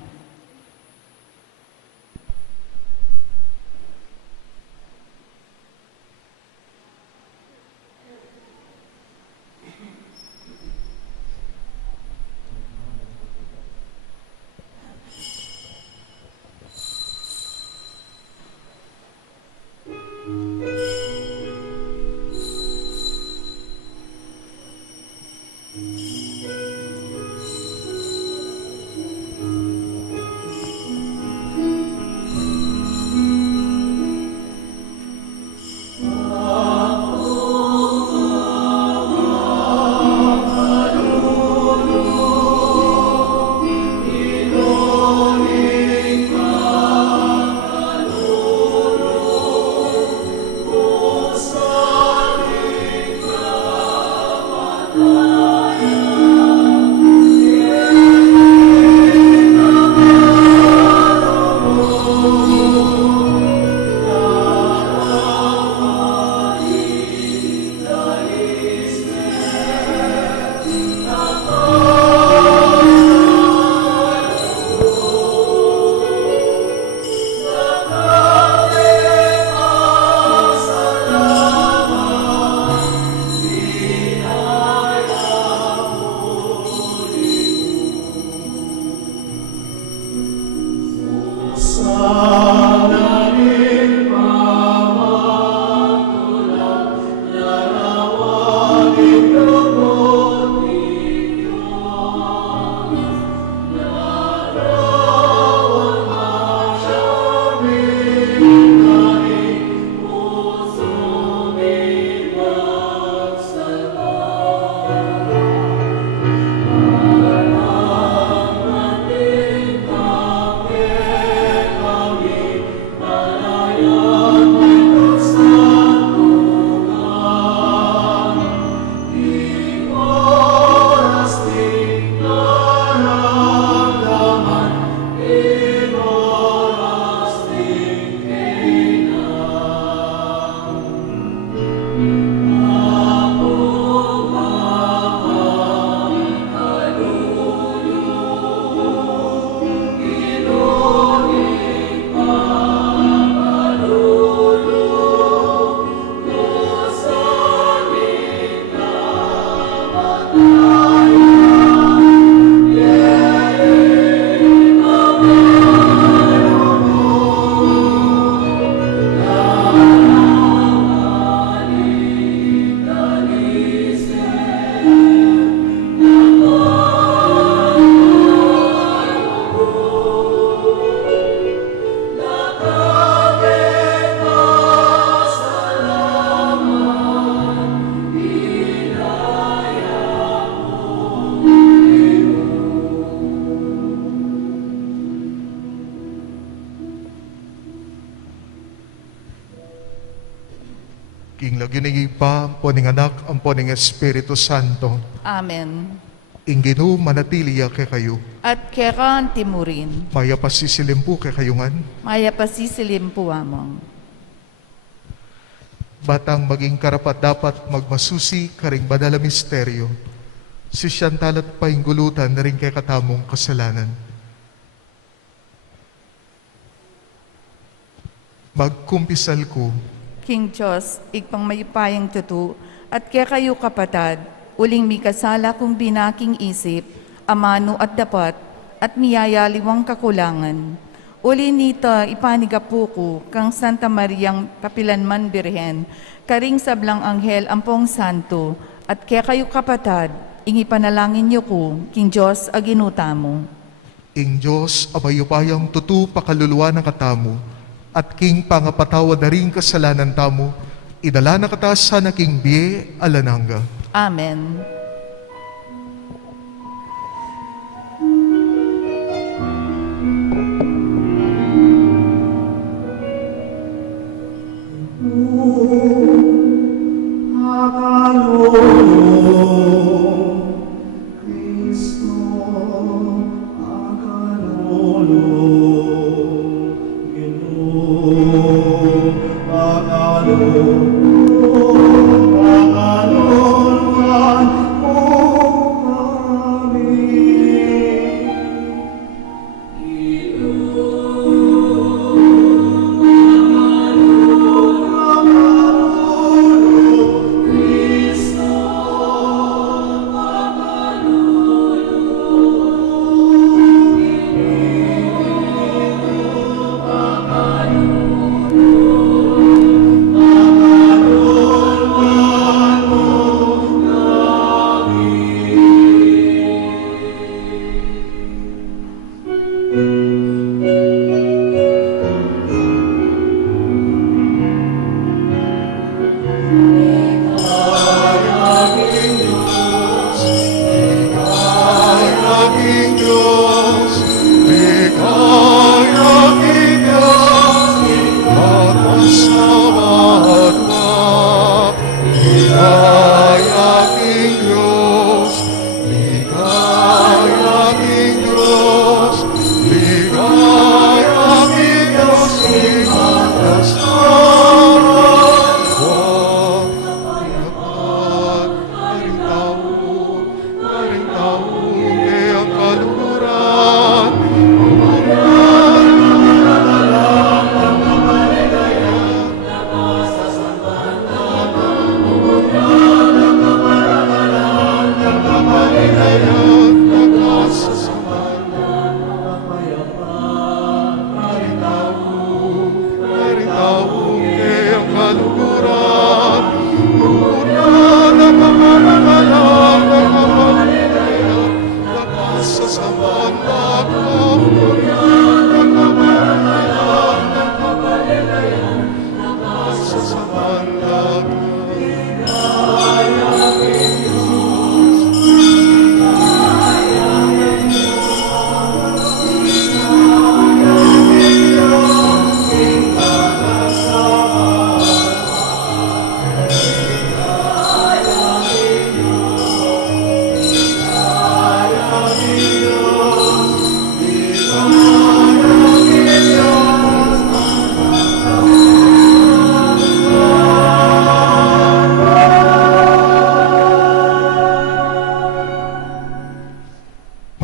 King lagining ipa, poning anak, ang poning Espiritu Santo. Amen. Inginu manatiliya kay kayo. At keran timurin, Maya pasisilim po kay kayungan. maya pasisilim po among. Batang maging karapat dapat magmasusi karing badala misteryo. Si Chantal at pahinggulutan na rin kay katamong kasalanan. Magkumpisal ko, King Diyos, igpang mayupayang tutu, at kaya kayo kapatad, uling mi kasala kung binaking isip, amano at dapat, at miyayaliwang kakulangan. Uli nita ipanigapuko kang Santa Mariang Kapilanman Birhen, karing sablang anghel ampong santo, at kaya kayo kapatad, ingi panalangin niyo ko, King Diyos aginuta mo. Ing Diyos, abayupayang tutu pakaluluwa ng katamu, at king pangapatawa na rin kasalanan tamo, idala na katasan na king biye alananga. Amen.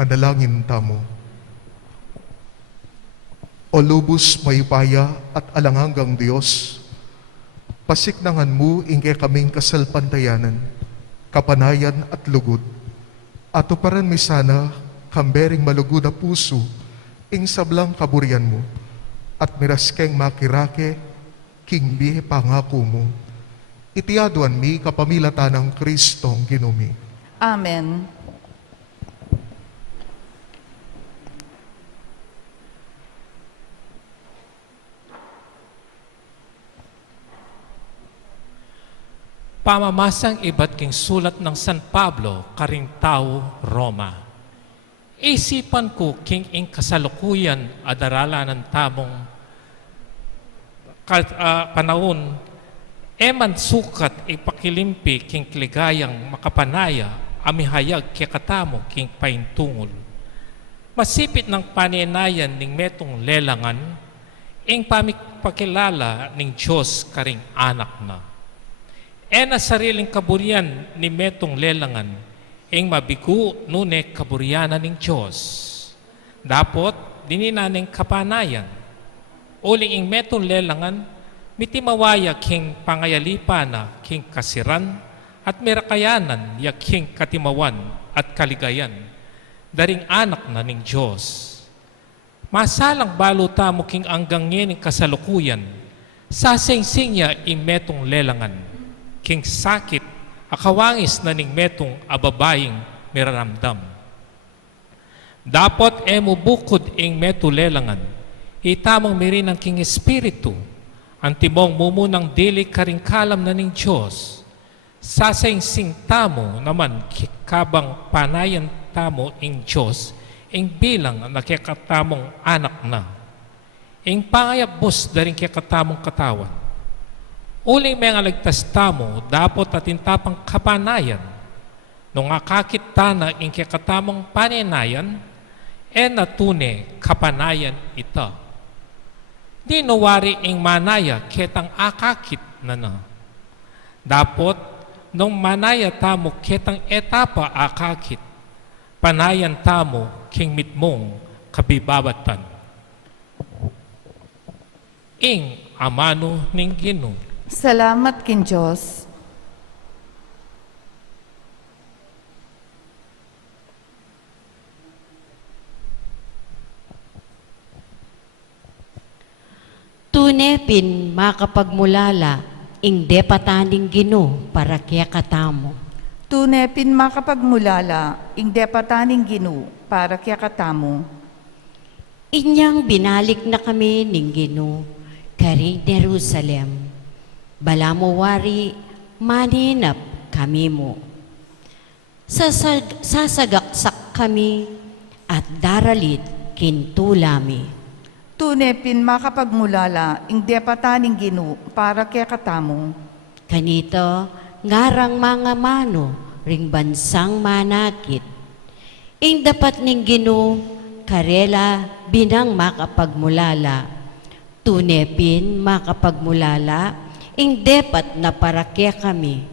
Manalangin tamo. O lubos mayupaya at alanganggang Diyos, pasiknangan mo ingke kaming kasalpantayanan, kapanayan at lugod. Ato paran mi sana kambering malugod na puso, ing sablang kaburian mo, at miraskeng makirake, king bihe pangako mo. Itiaduan mi kapamilatan ng Kristong ginumi. Amen. Pamamasang iba't king sulat ng San Pablo, karing tao, Roma. Isipan ko king ing kasalukuyan adarala ng tamong panahon, eman sukat ipakilimpi king kligayang makapanaya, amihayag kaya katamo king paintungol. Masipit ng paninayan ning metong lelangan, ing pamikpakilala ning Diyos karing anak na. Na sariling kaburian ni metong lelangan, ing mabigo nune kaburyanan ning Diyos. Dapot, dininaning kapanayan. Uling ing metong lelangan, Mitimawaya king pangayalipa na king kasiran at merakayanan ya king katimawan at kaligayan, daring anak na ning Diyos. Masalang baluta mo king anggang ning kasalukuyan, sasengsing niya imetong lelangan, king sakit, akawangis na ning metong ababaying miraramdam. Dapat emo bukod ing meto lelangan, itamang mirin ang king espiritu, ang timong mumunang dili karingkalam na ning Diyos, sasengsing tamo naman kabang panayan tamo ing Diyos, ing bilang nakikatamong anak na. Ing pangayabos daring kikatamong katawan. Uling may alagtas tamo, dapat atintapang kapanayan. Nung akakit na ing kikatamong paninayan, natune kapanayan ita. Di nawari ing manaya ketang akakit na. Dapat nung manaya tamo ketang etapa akakit, panayan tamo king mitmong kabibabatan. Ing amano ning Ginoo. Salamat kin Diyos. Tunepin makapagmulala, ing depataning Ginoo para kaya katamo. Tunepin makapagmulala, ing depataning Ginoo para kaya katamo. Inyang binalik na kami ning Ginoo, karing Jerusalem. Balamo wari, maninap kami mo. Sasagaksak kami at daralit kintulami. Tunepin makapagmulala, ing depataning Ginoo para kaya katamo. Kanito, ngarang mga mano, ring bansang manakit. Ing dapat ning Ginoo, karela binang makapagmulala. Tunepin makapagmulala, ing depat na parakya kami.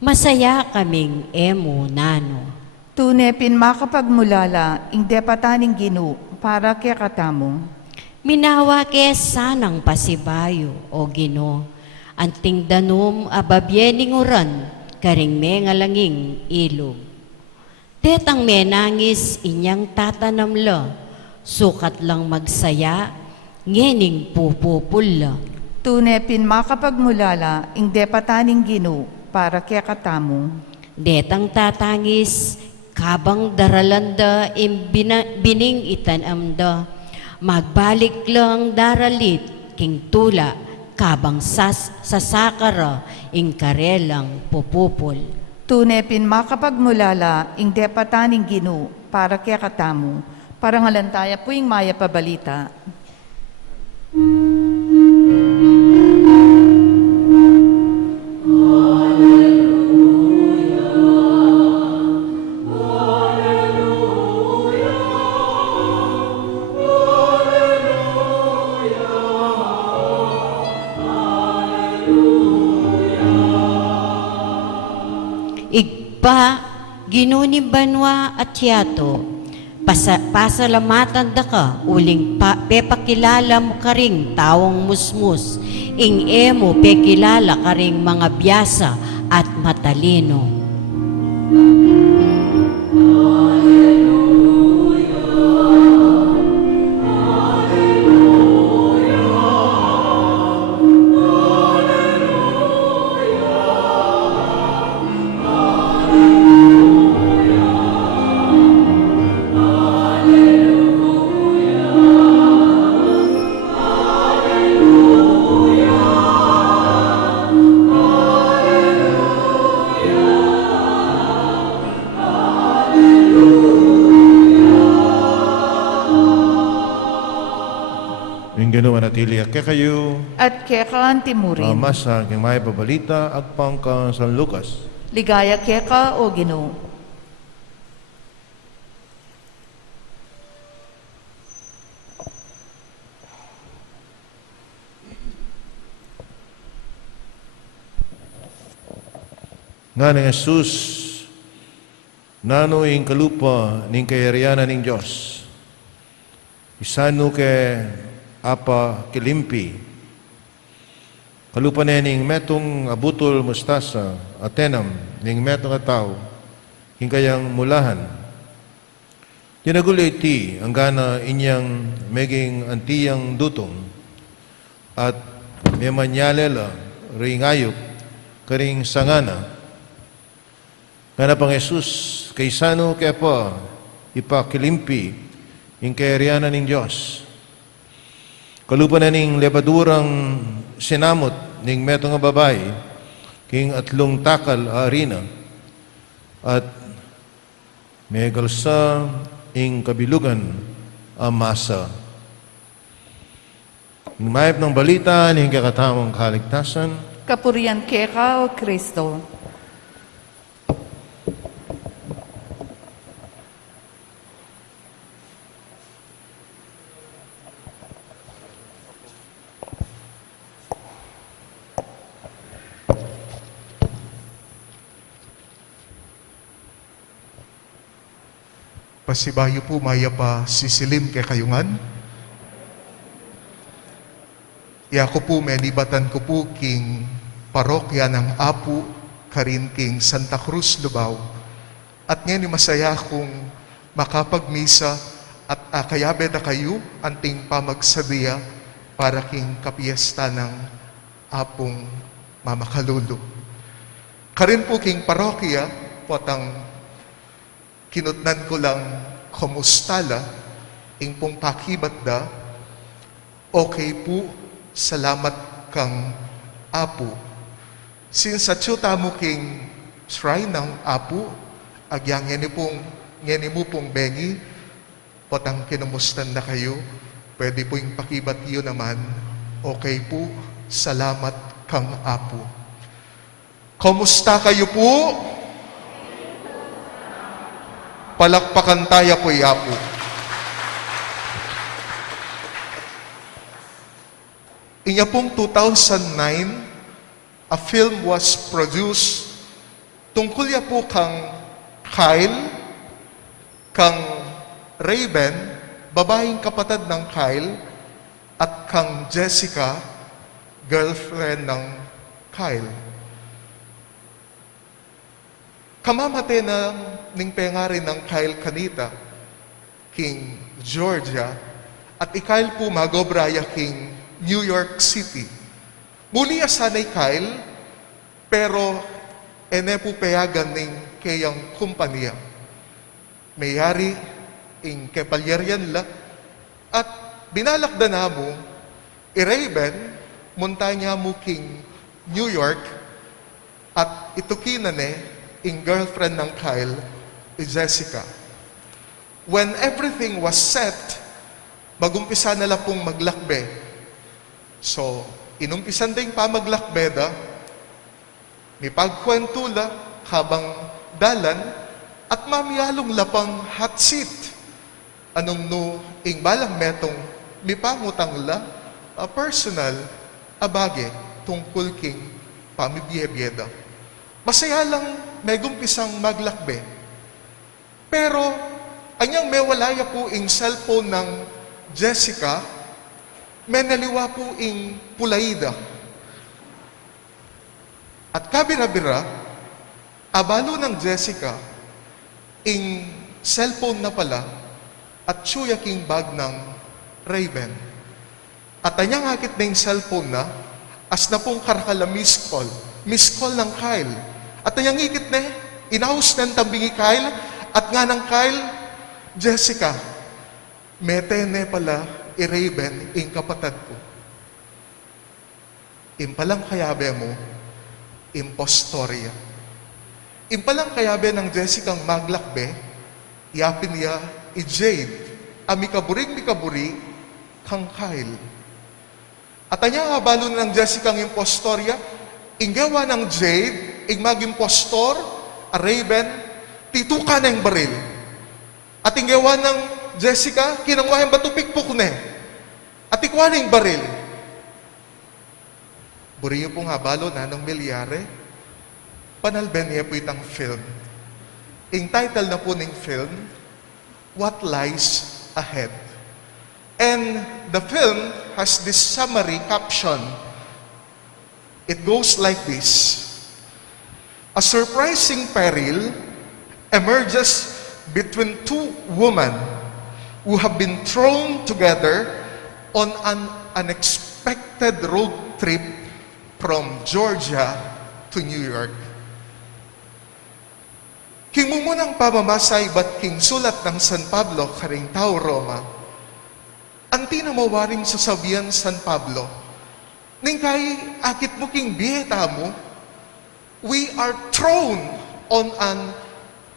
Masaya kaming emo nano. Tunepin makapagmulala, ing depataning Ginoo para kaya katamo. Minawa ke sanang pasibayo, o Ginoo, anting danom ababyening uran, karing mengalanging ilog. Tetang menangis inyang tatanamla, sukat lang magsaya, ngening pupupula. Tunepin makapagmulala, ing depataning Ginoo para kaya katamo. Detang tatangis, kabang daralanda, bining itanamda, magbalik lang daralit, king tula, kabang sasakara, ing karelang pupupol. Tunepin makapagmulala, ing depataning Ginoo para kaya katamo. Parang halantaya po yung maya pabalita. Igpa, Ginoo ni Banwa at Yato, pasalamatan da ka, uling pepakilala mo karing tawang musmus, ing emo pekilala karing mga biyasa at matalino. Ginoo manatili kaya kayo At kaya ka timurin. mas sa aking may babalita agpang ka San Lucas. Ligaya kaya ka o Ginoo. Nga ng Jesus, nano ing kalupa ning kaharianan ning Diyos. Isano ke apa kilimpi. Kalupan ning metong abutol mustasa atenam ning metong ataw hingkayang mulahan. Tinagulay ti ang gana inyang meging antiyang dutong at memanyalela ringayok karing sangana. Kana pang Jesus kaysano kaya pa ipakilimpi ing kairianan ning Diyos. Kalupan na ning lebadurang sinamot ning metong nga babay king atlong takal a arina at megalsa ing kabilugan a masa. Ing mayap ng balita ning kakatamang kaligtasan, Kapurian keka o Kristo. Pasibayo po maya pa sisilim kay kayungan. Iya ko po menibatan ko po king parokya ng Apu karin king Santa Cruz, Lubao. At ngayon masaya kong makapagmisa at kayabe na kayo anting pamagsadiya para king kapiesta ng Apong Mamakalulu. Karin po king parokya potang kinutnan ko lang komustala ing pong pakibat da. Okay po, salamat kang Apu. Since sa tiyuta mo king shrine ng Apu, agyang ngeni mo pong bengi, potang kinumustan na kayo, pwede po yung pakibat iyo naman. Okay po, salamat kang Apu. Kumusta kayo po? Palakpakan tayo po, Apu. Inya pong 2009, a film was produced tungkol ya po kang Kyle, kang Raven, babaeng kapatid ng Kyle, at kang Jessica, girlfriend ng Kyle. Kamamate na ning pengari ng Kyle kanita, king Georgia, at Kyle po magobraya king New York City. Muli asanay Kyle, pero ene po payagan ning kayang kumpanya. Mayari ing kepalyeryan la, at binalakda na mo, i-Raven, muntanya mo king New York, at itukinane, ing girlfriend ng Kyle, Jessica. When everything was set, magumpisa na lang pong maglakbe. So, inumpisan din pa maglakbe da, may pagkwento la, habang dalan, at mamiyalong lapang hot seat. Anong no, ing balang metong, may pangutang la, personal, abage, tungkol king pamibiyebiyeda. Masaya lang may gumpisang maglakbe. Pero, anyang may walaya po ing cellphone ng Jessica, may naliwa po ing Pulaida. At kabira-bira, abalo ng Jessica, ing cellphone na pala, at suya king bag ng Raven. At anyang hakit na ing cellphone na, as na pong karakala missed call ng Kyle. At anyang ikit na, inaus ng tambingi Kyle, at nga ng Kyle, Jessica, metene pala i-Raven ing kapatid ko. Impalang kayabe mo, impostorya. Impalang kayabe ng Jessica ang maglakbe, yapin niya i-Jade, mikaburi, kang Kyle. At anyang abalo ng Jessica ang impostorya, inggawa ng Jade, ing mag-impostor, a Raven, tituka na yung baril. At inggawa ng Jessica, kinangwahin ba tupikpok na at ikuha na yung baril. Buriyo pong habalo na ng milyare, panalben niya po itang film. Ing title na po ng film, What Lies Ahead. And the film has this summary caption, It goes like this. A surprising peril emerges between two women who have been thrown together on an unexpected road trip from Georgia to New York. Himumunang pamamasay ba't king sulat ng San Pablo karing tao Roma, ang tinamawaring sasabihan San Pablo, ning kay akit mo king biyeta mo, we are thrown on an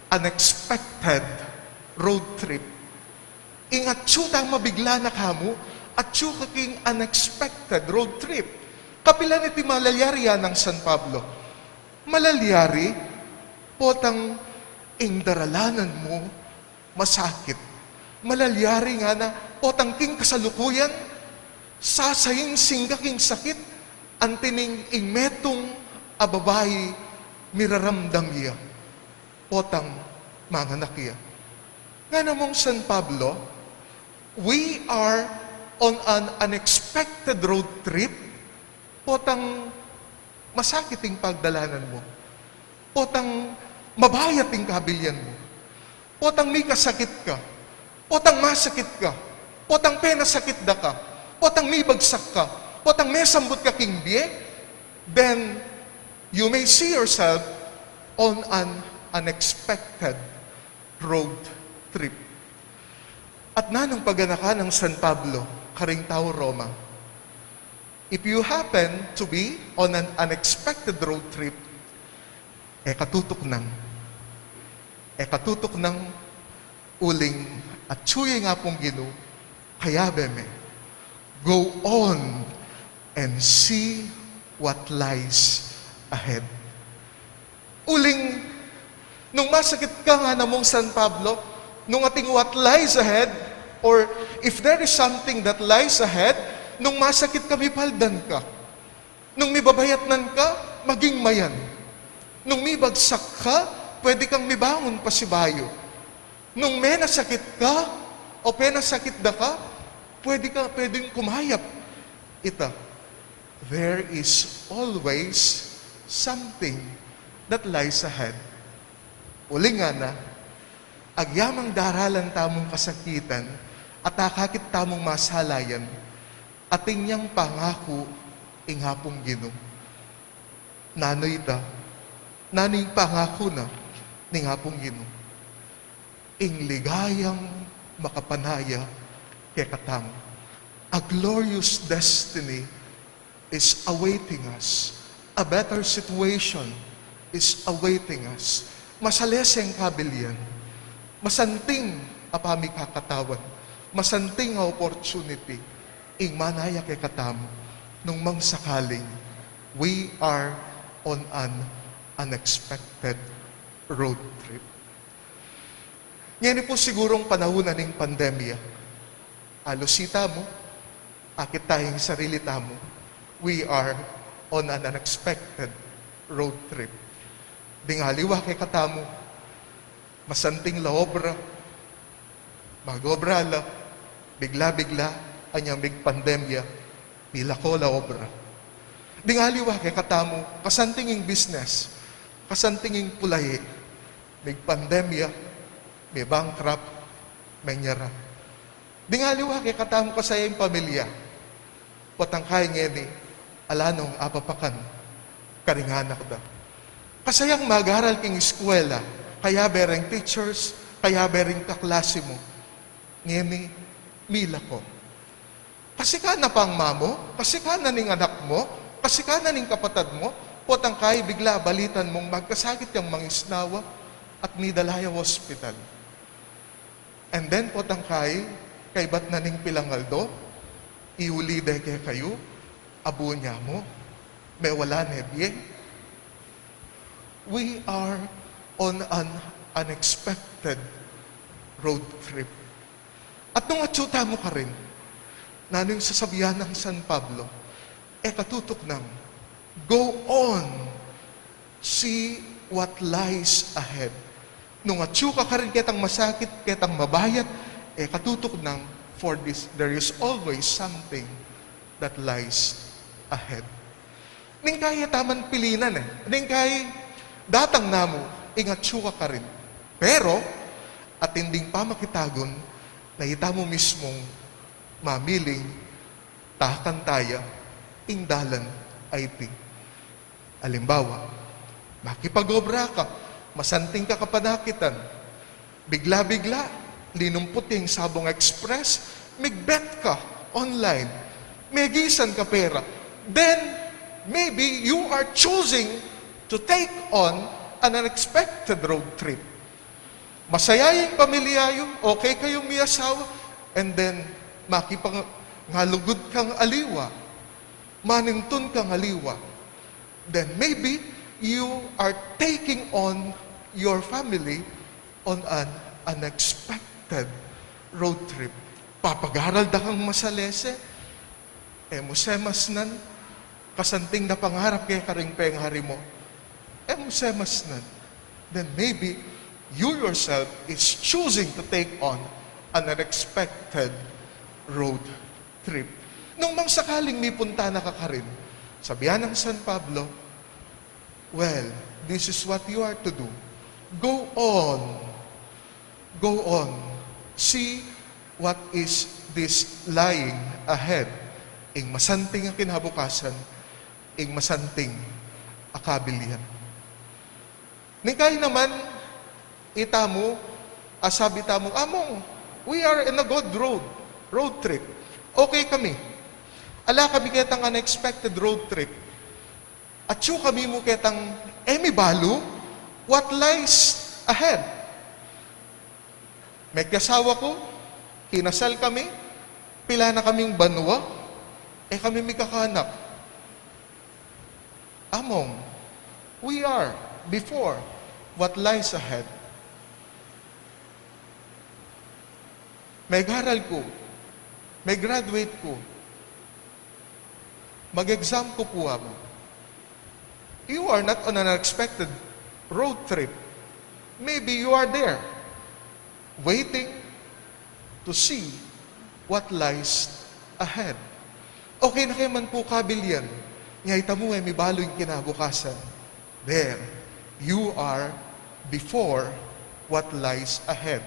unexpected road trip. Ingat tang mabigla na kamo at king unexpected road trip. Kapila ni ti malalyari ng San Pablo. Malalyari, potang ingdaralanan mo, masakit. Malalyari nga na, potang king kasalukuyan, sasayin singga king sakit, antining ingmetong ababay miraramdam iya. Potang mga nakiya. Nga namong San Pablo, we are on an unexpected road trip, potang masakiting pagdalanan mo, potang mabayating kabilyan mo, potang may kasakit ka, potang masakit ka, potang penasakit da ka, potang may bagsak ka, potang may sambut ka king biye, then you may see yourself on an unexpected road trip. At nanong paganaka ng San Pablo, karing tao Roma, if you happen to be on an unexpected road trip, katutok ng uling at tsuye nga pong gino, kaya beme, go on and see what lies ahead. Uling, nung masakit ka nga namong San Pablo, nung ating what lies ahead, or if there is something that lies ahead, nung masakit ka, mipaldan ka. Nung mibabayatnan ka, maging mayan. Nung mibagsak ka, pwede kang mibangon pasibayo. Nung may nasakit ka, o penasakit da ka, pwedeng kumayap. Ita, there is always something that lies ahead. Uli nga na, agyamang daralan tamong kasakitan, at akakit tamong masalayan, ating niyang pangako ingapong Gino. Nanoy ta, nanoy pangako na ning hapong Gino. Ingligayang makapanaya kay katang. A glorious destiny is awaiting us. A better situation is awaiting us. Masaleseng kabilyan. Masanting apami kakatawan. Masanting nga opportunity. Ing manaya kay katamo. Nung mangsakaling, we are on an unexpected road trip. Ngayon po sigurong panahon na ng pandemya. Alusita mo, akit tayong sarili tamo. We are on an unexpected road trip. Dingaliwa kay katamo, masanting laobra, magobra la, bigla-bigla, anyang big pandemya, pila ko laobra. Dingaliwa kay katamo, kasantinging business, kasantinging pulaye, big pandemya, may bankrupt, may nyara. Dingaliwa kay katamo kasayang pamilya, patangkay ngeni, alanong apapakan, karinganak da. Kasayang mag-aral king eskwela, kaya bereng teachers, kaya bereng kaklase mo, ngeni, mila ko. Kasi ka na pang mamo, kasi ka na ning anak mo, kasi ka na ning kapatad mo, potangkay bigla balitan mong magkasakit yung mangisnawa at midalaya hospital. And then potangkay, kay ba't na ning pilangaldo, iulide kay kayo, abo niya mo, may wala nebye. We are on an unexpected road trip. At nung atsuta mo ka rin, na yung sasabihan ng San Pablo, katutok ng, go on, see what lies ahead. Nung atsuka ka rin ketang masakit, ketang mabayat, katutok ng, for this, there is always something that lies ahead. Ning kaya taman pilinan Ning kaya datang namo, ingat syuka ka rin. Pero, at hinding pamakitagon, na ita mo mismong mamiling tahakan taya, ingdalan ay ti. Alimbawa, makipag-obra ka, masanting ka kapanakitan, bigla-bigla, linumput yung Sabong Express, migbet ka online, megisan ka pera, then maybe you are choosing to take on an unexpected road trip. Masayayang pamilyayo, okay kayong may asawa, and then makipang-ngalugod kang aliwa, manintun kang aliwa, then maybe you are taking on your family on an unexpected road trip. Papag-aral da kang masalese, musemas nan, kasanting na pangarap kaya karing penghari mo, musemas nan. Then maybe you yourself is choosing to take on an unexpected road trip. Nung mang sakaling may punta na ka rin, sabihan ng San Pablo, well, this is what you are to do. Go on. Go on. See what is this lying ahead. Ing masanting ang kinabukasan, ing masanting akabilihan. Nikay naman, itamo, asabi tamo, among, we are in a good road trip. Okay kami. Ala kami ketang unexpected road trip. At siyo kami mo ketang, balu, what lies ahead? May kasawa ko, kinasal kami, pila na kaming banwa, kami may kakanak. Among, we are before what lies ahead. May garal ko, may graduate ko, mag-exam ko po mo. You are not on an unexpected road trip. Maybe you are there, waiting to see what lies ahead. Okay na kayo man po kabilyan. Ngayta mo may balo yung kinabukasan. There, you are before what lies ahead.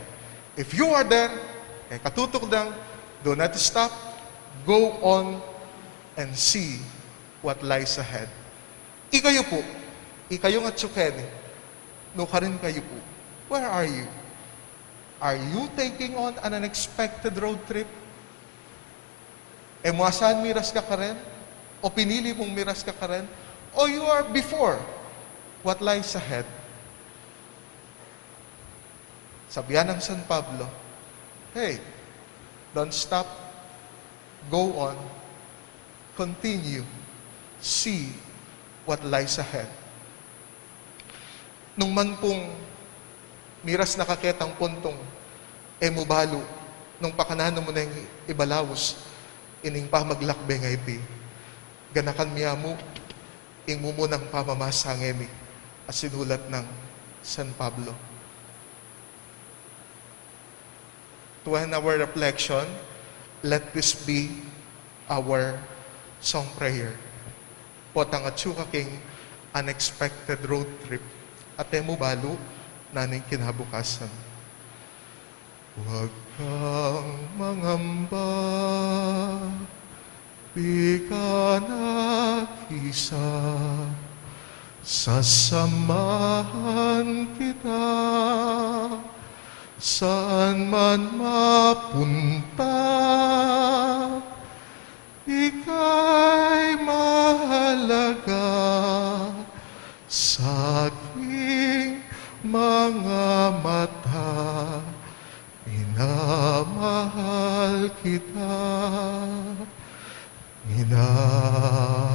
If you are there, katutok lang, do not stop, go on and see what lies ahead. Ikayo po, ikayo nga tsukene, no ka rin kayo po. Where are you? Are you taking on an unexpected road trip? Mo asan miras ka rin? O pinili mong miras ka rin? O you are before what lies ahead? Sabihan ng San Pablo, hey, don't stop, go on, continue, see what lies ahead. Nung man pong miras nakaketang puntong, mubalo, nung pakanano mo na yung ibalawos, ining pamaglakbe nga iti, ganakan miya mo, ing mumunang pamamasangemi, as sinulat ng San Pablo. To end our reflection, let this be our song prayer. Potang atsuka king unexpected road trip, at mo balo, naning kinabukasan. Huwag kang mangamba, di ka nakisa, sasamahan kita, saan man mapunta, ika'y mahalaga sa aking mga mata. Minamahal kita, minamahal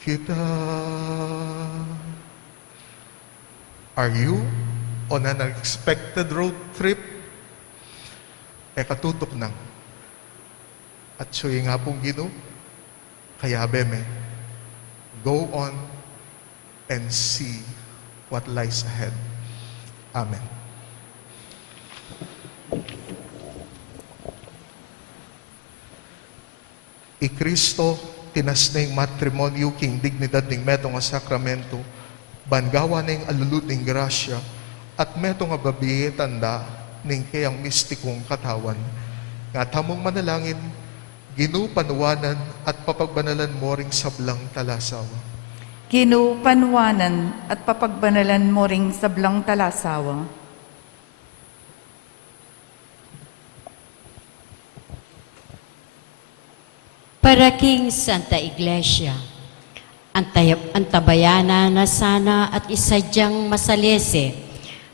kita. Are you on an unexpected road trip? Katutok nang. At siya nga pong Ginoo, kaya beme, go on and see what lies ahead. Amen. I Kristo, tinas na yung matrimonyo, king dignidad ng meto nga sakramento, bangawa na yung alulud ng grasya, at meto nga babiye tanda ng kayang mistikong katawan. Nga tamong manalangin, ginupanuwanan at papagbanalan mo ring sablang talasawa. Ginupanwanan at papagbanalan mo ring sablang talasawa. Para King Santa Iglesia, antabayana na sana at isadyang masalese,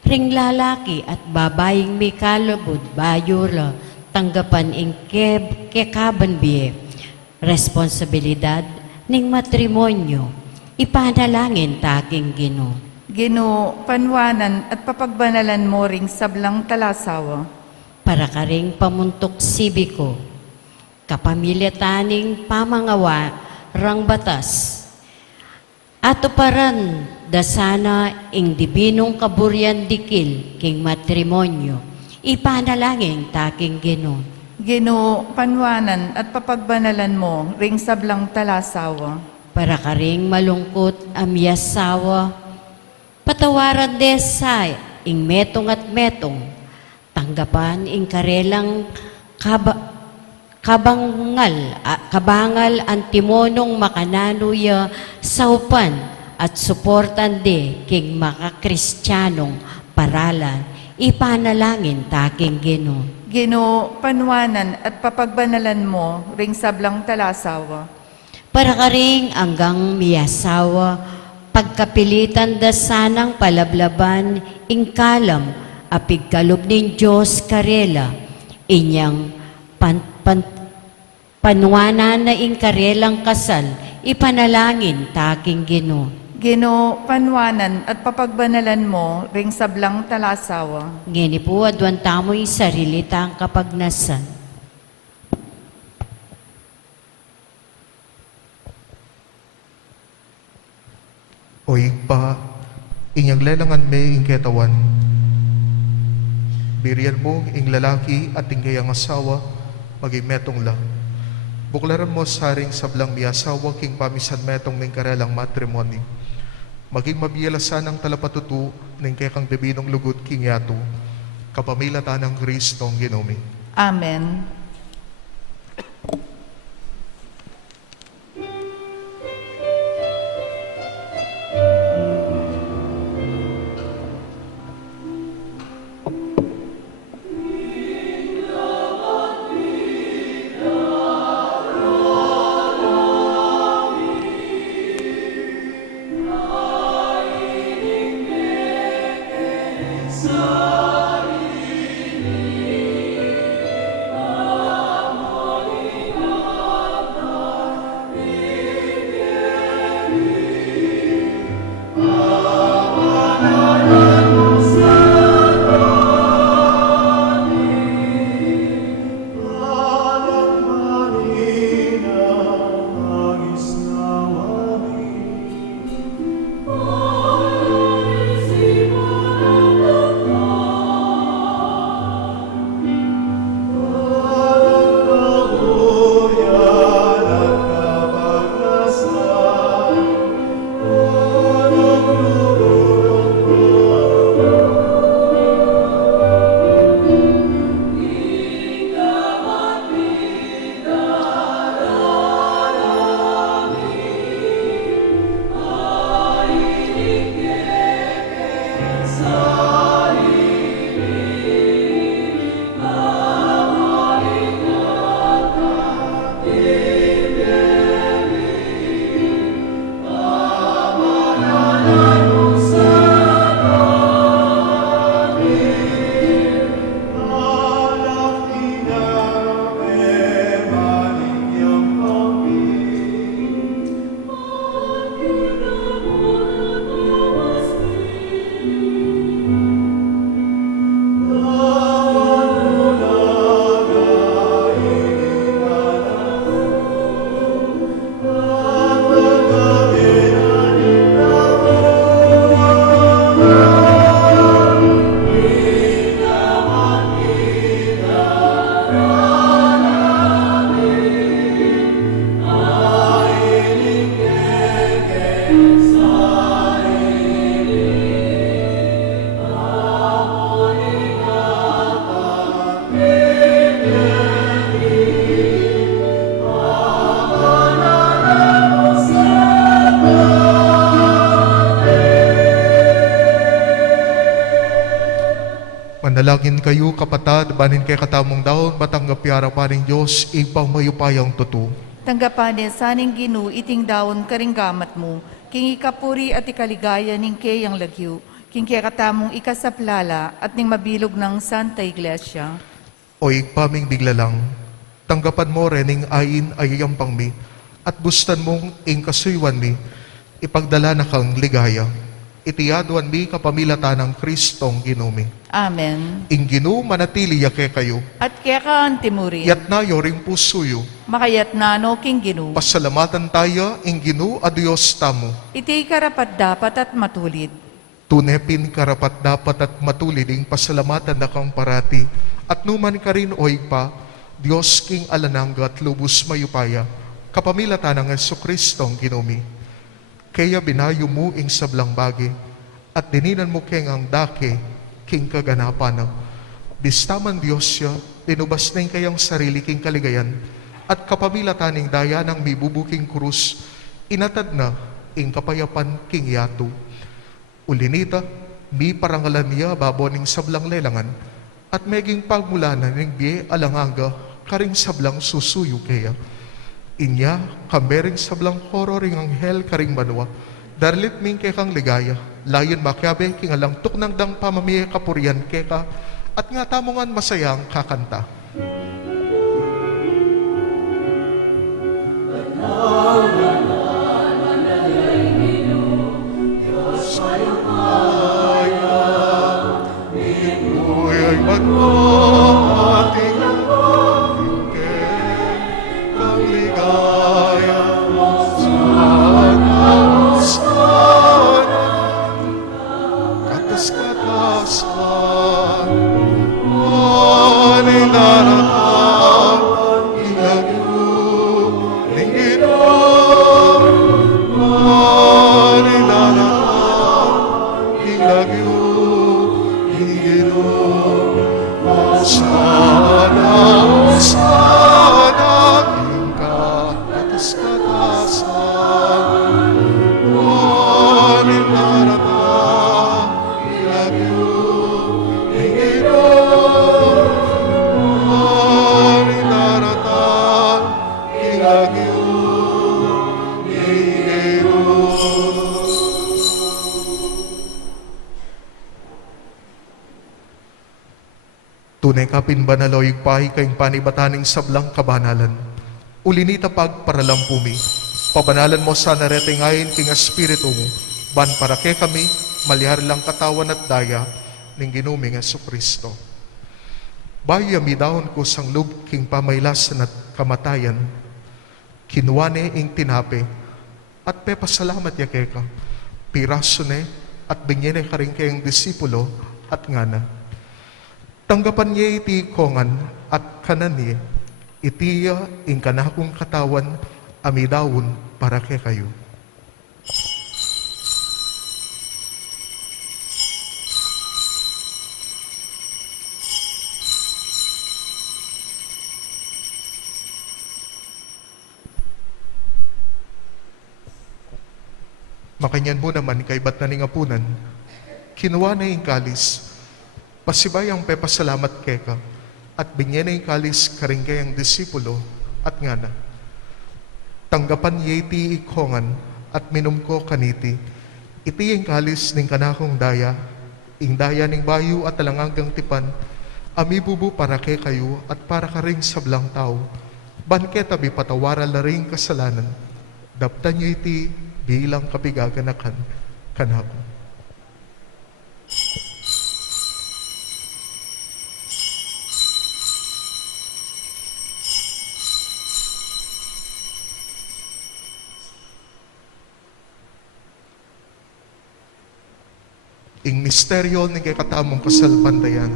ring lalaki at babaying may kalabod bayura, tanggapan ing kekabanbiye, responsibilidad ning matrimonyo, ipanalangin taking Ginoo. Ginupanwanan at papagbanalan mo ring sablang talasawa. Para ka ring pamuntok sibiko, kapamilya taning pamangawa rang batas. Ato paran dasana ing dibinong kaburyan dikil king matrimonyo, ipanalangin taking Ginoo. Ginupanwanan at papagbanalan mo ring sablang talasawa. Para ka ring malungkot amyasawa, patawaran desay ing metong at metong, tanggapan ing karelang kabangal antimonong makananuya saupan at suportan de king makakristyanong paralan, ipanalangin taking Ginoo. Ginupanwanan at papagbanalan mo ring sablang talasawa. Para ka ring anggang miyasawa, pagkapilitan da sanang palablaban, ingkalam, apig kalob ning Diyos karela, inyang panwanan na ing karelang kasal, ipanalangin taking Ginoo. Ginupanwanan at papagbanalan mo ring sablang talasawa. Ngini po adwan tamo'y sarili tang kapagnasan. O pa, inyang lelangan may ing ketawan. Biriyan mo ing lalaki at ing kayang asawa, maging metong lang. Buklaran mo saring sablang miyasawa king pamisan metong ning karelang matrimony. Maging mabiyalasan ang talapatutu ning kayang debinong lugod king yato, kapamilatan ng Kristong Ginoo. Amen. Manalangin kayo, kapatad, banin kay katamong daon, batanggap yara pa rin Diyos, ipang mayupayang tuto. Tanggapan saning Ginu iting daon karinggamat mo, king ikapuri at ikaligaya ning kayang lagyu, king kaya katamong ikasaplala at ning mabilog ng Santa Iglesia. O paming bigla lang, tanggapan mo rening ayin ayayang pang mi, at bustan mong ing kasuywan mi, ipagdala na kang ligaya. Itiyaduan mi kapamilata ng Kristong ginumi. Amen. Ing Ginu manatili yake kayo, At kaya ka antimurin, yat na yoring pusuyo, makayat nano king Ginu, pasalamatan tayo, ing Ginu a Diyos tamo. iti karapat dapat at matulid. Tunepin karapat dapat at matulid ing pasalamatan na kang parati, at numan ka rin oy pa, Diyos king alananga at lubos mayupaya, kapamilata ng Jesucristong ginumi. Kaya binayo mo ing sablang bagi, at dininan mo keng ang dake, king kaganapan. Bistaman Diyos siya, tinubas na ing kayang sarili king kaligayan, at kapamilatan ing daya ng mibubuking krus, inatad na ing kapayapan king yato. Ulinita, mi parangalan niya babo ning sablang lelangan, at meging pagmulanan ning biye alanganga, karing sablang susuyo kaya. Inya, kambering sablang koro ring anghel karing banwa, darlit ming kekang ligaya, layon makyabe king alang tuknang dang pamamiye kapurian keka, at nga tamongan masayang kakanta. Ay magmati kang ligaya sana katas-katasan maninaratan ilagyo ning Ginoo maninaratan ilagyo ning Ginoo sana ing katas-katasan maninaratan ilagyo ning Ginoo maninaratan ilagyo ning Ginoo. Tunay kapin banaloy pahi kayong panibataning sablang kabanalan. Ulinita pagparalang pabanalan mo sa naretingayin king espiritu mo, ban para kay kami, malihar lang katawan at daya, ning ginuming Jesucristo. Bayo yami dahon ko sang lub king pamaylasan at kamatayan, kinuwane ing tinape, at pepasalamat ya keka, piraso ne, at binyene ka rin kayong disipulo, at ngana. Tanggapan niya iti kongan at kanan niya, itiya ing kanakong katawan, amidawon para kay kayo. Makanyan mo naman kay bat na ningapunan, kinuha na yung kalis, pasibayang pepasalamat keka, at binyan na yung kalis karing kayang disipulo, at ngana. Tanggapan yeti ikongan, at minum ko kaniti, iti yung kalis ning kanakong daya, ing daya ning bayu at talangagang tipan, amibubu para kay kayo, at para karing sablang tao, banketa bi patawara la ring kasalanan, daptan nyo iti bilang kabigaganakan kanako. Ing misteryo ng kakatamong kasalbantayan.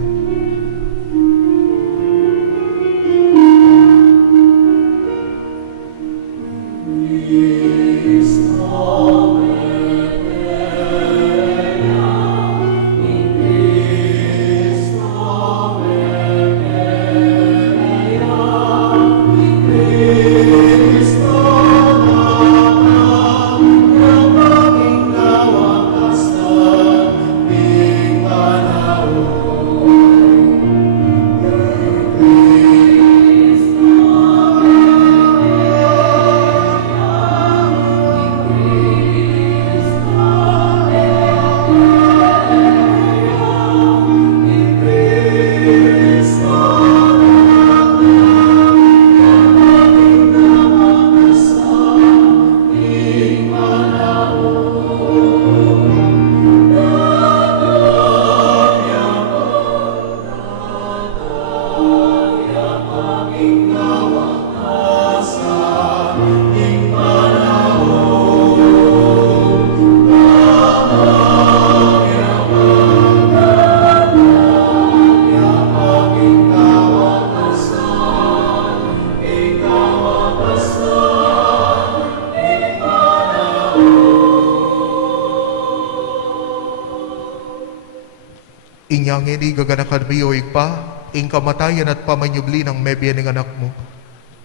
Inyang ini gaganakan mi o igpa, ing kamatayan at pamanyubli ng mebye ng anak mo.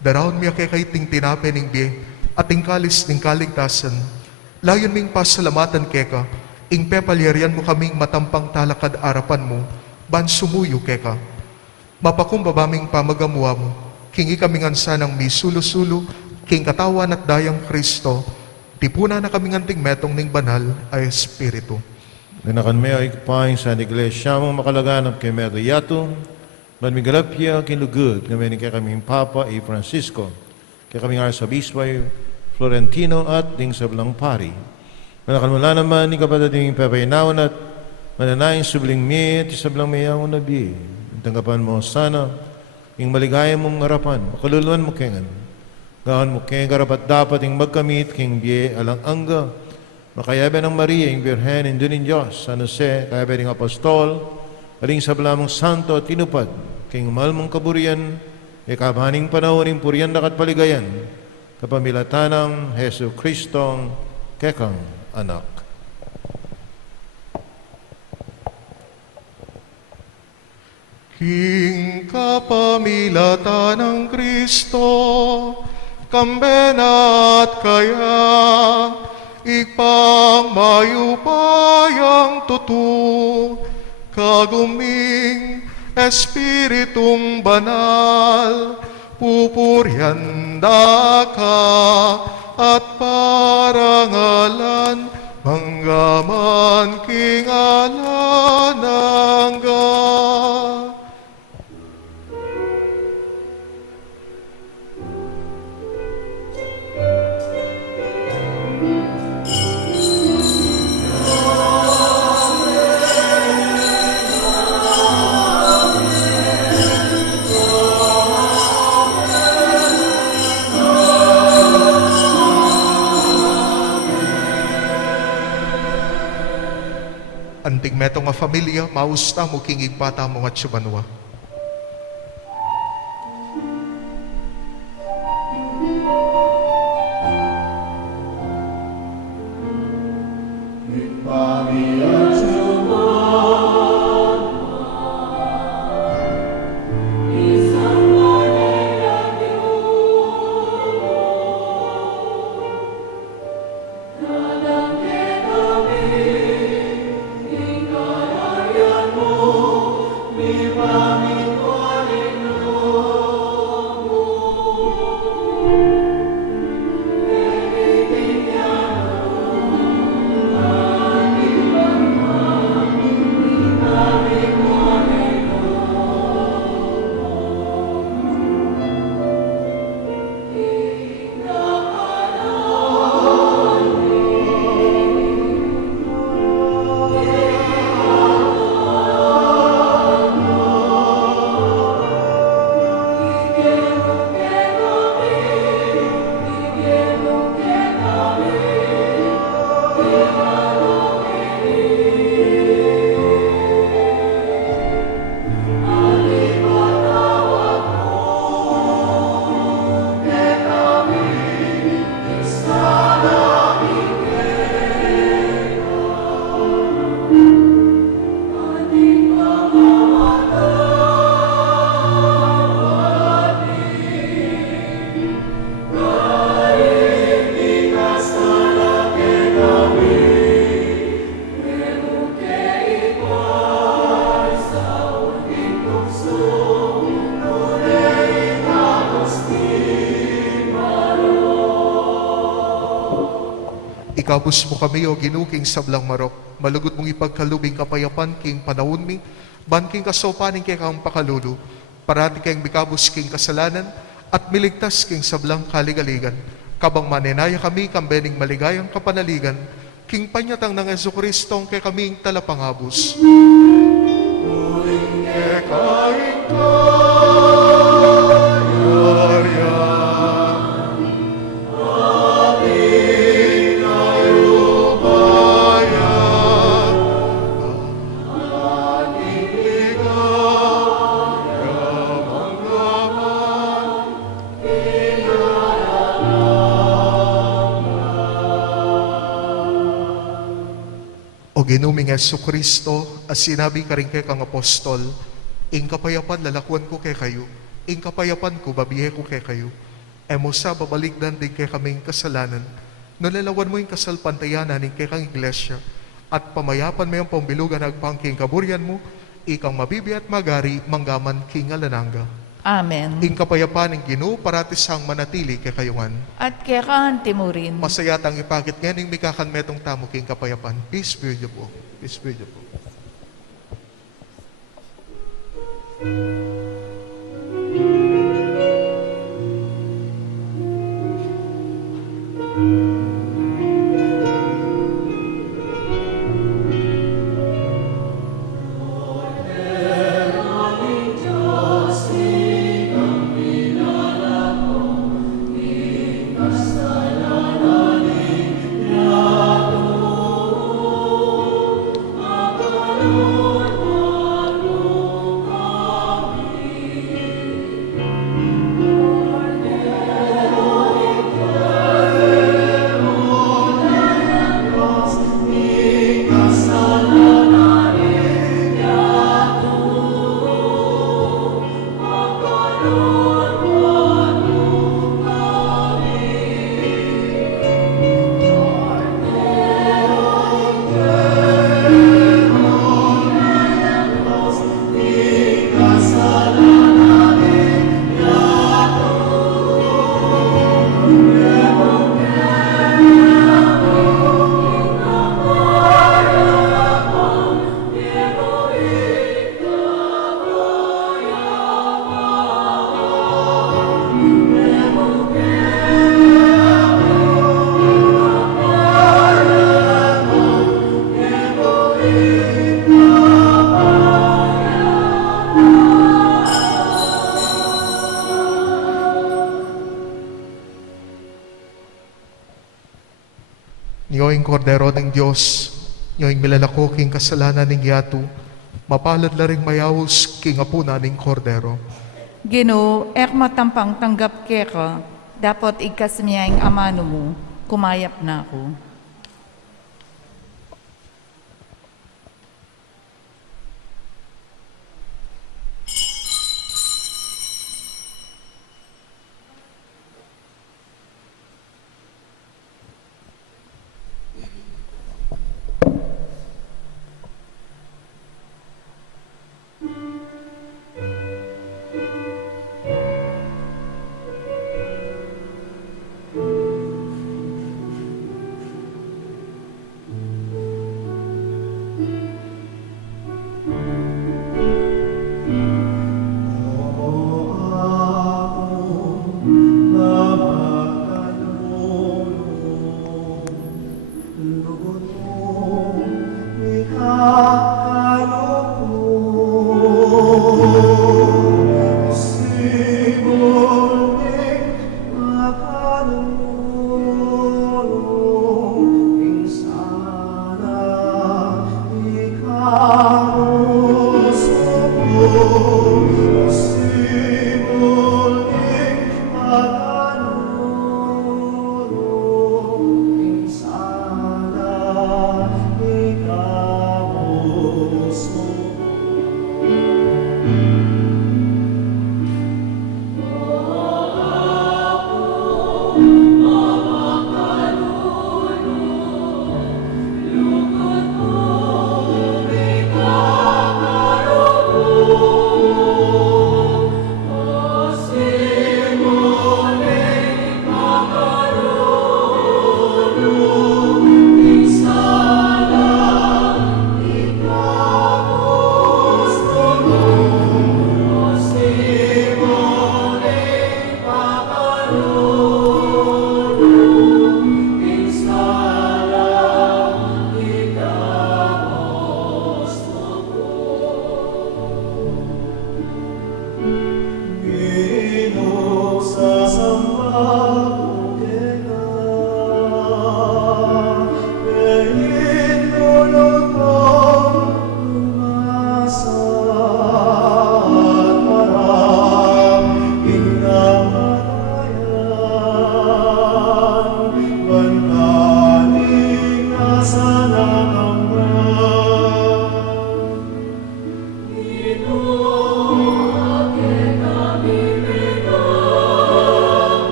Darawon mi kay ting tinape ning biye, at ing kalis ning kaligtasan. Layon ming pasalamatan keka, ing pepalyarian mo kaming matampang talakad arapan mo, ban sumuyo keka. Mapakumbaba ming pamagamuwa mo, kingi kaming ansanang mi sulo-sulo, king katawan at dayang Kristo, tipuna na kaming anting metong ning banal ay Espiritu. Nanakan may ikpaing sa iglesia mong makalaganap kay Medo Yato, man migalapya kinugod kami ni kay kaming Papa y Francisco, kay kaming Arsabispo Florentino at ding sablang pari. Nanakan mula naman ni kapatid Pepaynawan at mananayin subling mi at sablang mayawang nabi. Tanggapan mo sana, yung maligaya mong harapan, makaluluan mo kengan. Gawan mo kengan karapat dapat yung magkamit, king biye alang angga, makayabe ng Maria, yung Birhen, indunin Diyos, San Jose, kayabe ng Apostol, aling sablamang santo at tinupad, king mahal mong kaburian, ikabaning panahon ng purian dakat paligayan, kapamilatan ng Hesu Kristong kekang anak. King kapamilatan ng Kristo, kambenat kaya, ipang mayupayang tutu, kaguming Espiritong banal, pupuryanda ka at parangalan, manggaman king alanangga. Anting meto nga familia, mausta mo king igpata mo nga tsubanwa. Ikabus mo kami o ginuking sablang marok, malugod mong ipagkalubing kapayapan king panahon mi, ban king kasopaning kay kang pakalulu, parati kayong bikabus king kasalanan, at miligtas king sablang kaligaligan. Kabang manenaya kami kambening maligayang kapanaligan, king panyatang ng Jesucristong kay kaming talapangabus. Uling kekain Ginuming Yesu Kristo, as sinabi ka rin kay kang apostol, ing kapayapan lalakwan ko kay kayo, ing kapayapan ko babihe ko kay kayo. Emo sa babaligdan din kay kaming kasalanan, nalalawan mo yung kasalpantayanan ing kay kang iglesia, at pamayapan mo yung pambilugan agpangking kaburian mo, ikang mabibi at magari, manggaman king alananga. Amen. Ing kapayapan ng Ginoo paratis sang manatili kay kayungan. At kaya kahan timurin. Masayatang ipakit ngayon may kakanmetong tamo king kapayapan. Peace be with you po. Peace be with you po. Niyoing kordero ng Diyos, niyoing milalako king kasalanan ng yatu, mapalad la ring mayawos king apuna ng kordero. Ginoo, ek matampang tanggap keka, dapat ikasmiyang amano mo, kumayap na ako.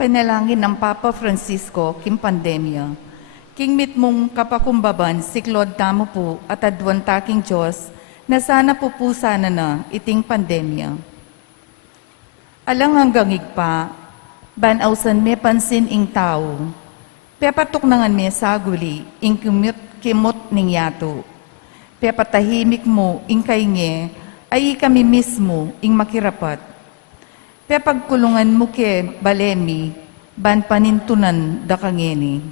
Panalangin ng Papa Francisco, king pandemya. King mit mong kapakumbaban, siklod tamo po at adwan taking Diyos, na sana po sana na iting pandemya. Alang hanggang igpa, banawsan me pansin ing tao, pepatok nangan me saguli, ing kimot ning yato. Pepatahimik mo, ing kainge, ay kami mismo, ing makirapat. Pepagkulungan mo ke balemi, ban panintunan da kangeni.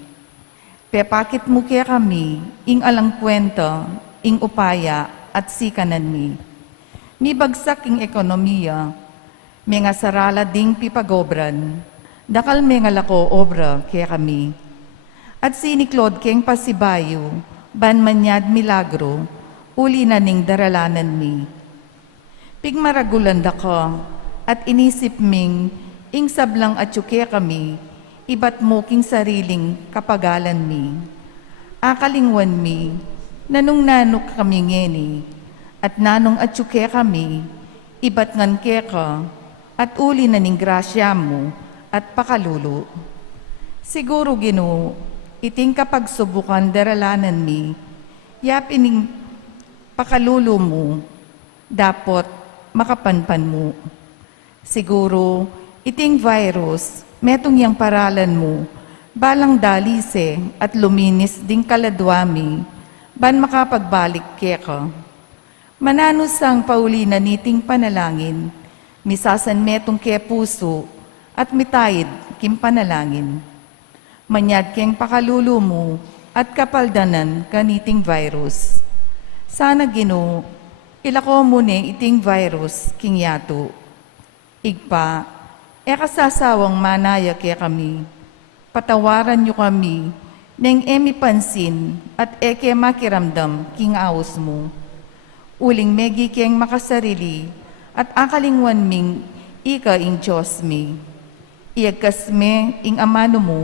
Pepakit mo ke kami, ing alang kwenta, ing upaya, at sikanan mi. Mi bagsak ing ekonomiya, may nga sarala ding pipagobran, dakal may nga lako obra ke kami. At siniklod keng pasibayo, ban manyad milagro, uli na ning daralanan mi. Pigmaragulan da ka, at inisip ming, ing sablang at yuke kami, ibat mo king sariling kapagalan mi. Akalingwan mi, nanong nanok kami ngeni, at nanong at yuke kami, ibat ngan ke ka, at uli na ning grasya mo, at pakalulo. Siguro Ginoo, iting kapag subukan daralanan mi, yapining pakalulo mo, dapat makapanpan mo. Siguro, iting virus, metong yang paralan mo, balang dalise at luminis ding kaladwami, ban makapagbalik keka. Mananos ang paulina niting panalangin, misasan metong ke puso, at mitayid kim panalangin. Manyad keng pakalulo mo, at kapaldanan kaniting virus. Sana Ginoo, ilako mo ne iting virus king yato. Igpa, kasasawang manaya kaya kami. Patawaran niyo kami, neng emi pansin at eke makiramdam king awos mo. Uling megi keng makasarili at akalingwan ming ika ing Diyos mi. Iagkas me ing amano mo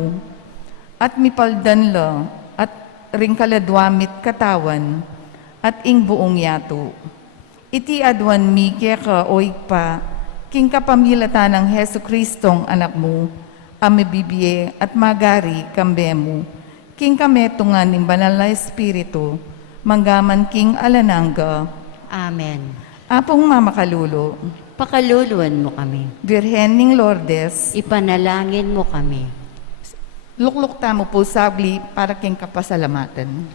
at mipaldan la at ringkaladwamit katawan at ing buong yato. Iti adwan mi keka o igpa, king kapamilata ng Heso Kristong anak mo, amibibye at magari kambe mo, king kametungan ng banal na Espiritu, manggaman king alananga. Amen. Apong mamakalulo, Pakaluluan mo kami. Birhen ning Lourdes, Ipanalangin mo kami. luklukta mo po sabli para king kapasalamatan.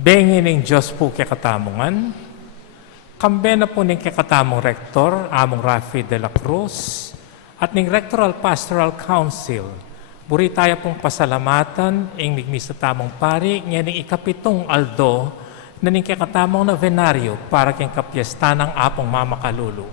Bengin ng Diyos po kekatamungan, kambe na po ng kekatamong rektor, among Rafi de la Cruz, at ng Rectoral Pastoral Council, buri tayo pong pasalamatan, ing migmisa tamong pari, ngayon ikapitong aldo, na ng kekatamong novenaryo para king kapiesta ng apong mamakalulo.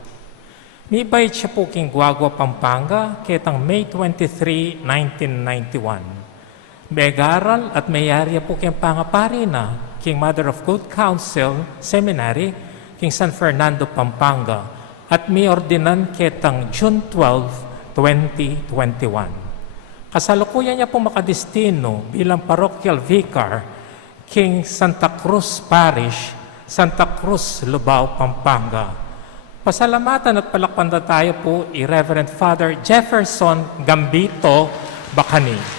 Mibay siya po king Guagua, Pampanga, ketang May 23, 1991. Megaral at mayarya po king pangapari na, king Mother of Good Counsel Seminary, king San Fernando, Pampanga, at may ordinan ketang June 12, 2021. Kasalukuyan niya po makadestino bilang parochial vicar, king Santa Cruz Parish, Santa Cruz, Lubao, Pampanga. Pasalamatan at palakpanda tayo po i Reverend Father Jefferson Gambito Bacani.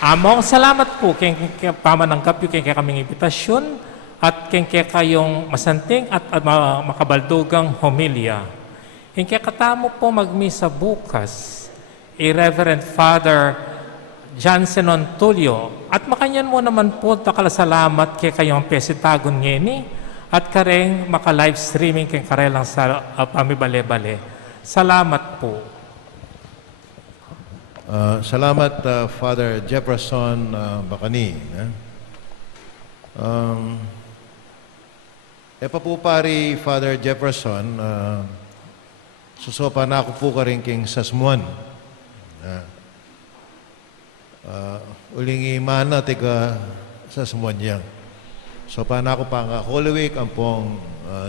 Among salamat po kay pamanangkap yung kay kaming imbitasyon at kay kayong masanting at makabaldugang homilya. Kay katamo po magmisa bukas, Reverend Father Jansenon Tulio, at makanyan mo naman po takalasalamat kay kayong pesitagon ngeni at kareng maka-live streaming kay karelang sa pamibale-bale. Salamat po. Salamat, Father Jefferson Bacani. Pari Father Jefferson, susopa na ako po ka rin king sasmuan. Uling imana tiga sasmuan niya. So pa na ako pa nga Holy Week ang pong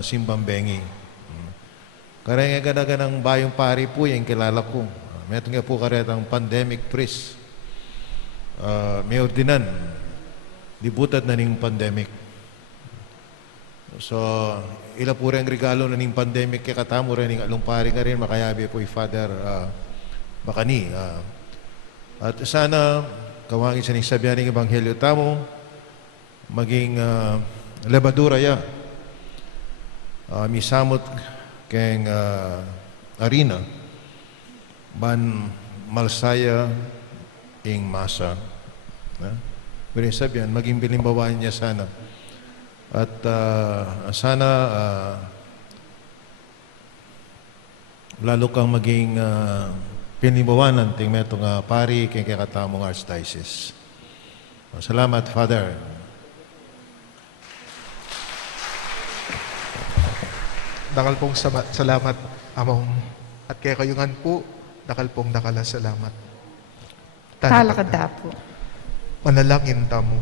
simbambengi. Kareng ganaga ng bayong pari po yung kilala ko. Meron nga po karetang pandemic priest. May ordinan. Dibutad na ning pandemic. So, ila po rin regalo na ning pandemic kaya katamo rin ng alumpari nga rin makayabi po Father Bacani. At sana kawangin sa ning sabihan ng Ebanghelyo tamo maging lebadura ya. Misamot keng arena ban malsaya ing masa. Pero sabihan, maging bilimbawan niya sana. At sana lalo kang maging pinimbawanan ting metong pari kay katamong Archdiocese. Salamat, Father. Dakal pong salamat, among, at kaya kayungan po, dakal pong dakala salamat. Talakada po. Manalangin tamo.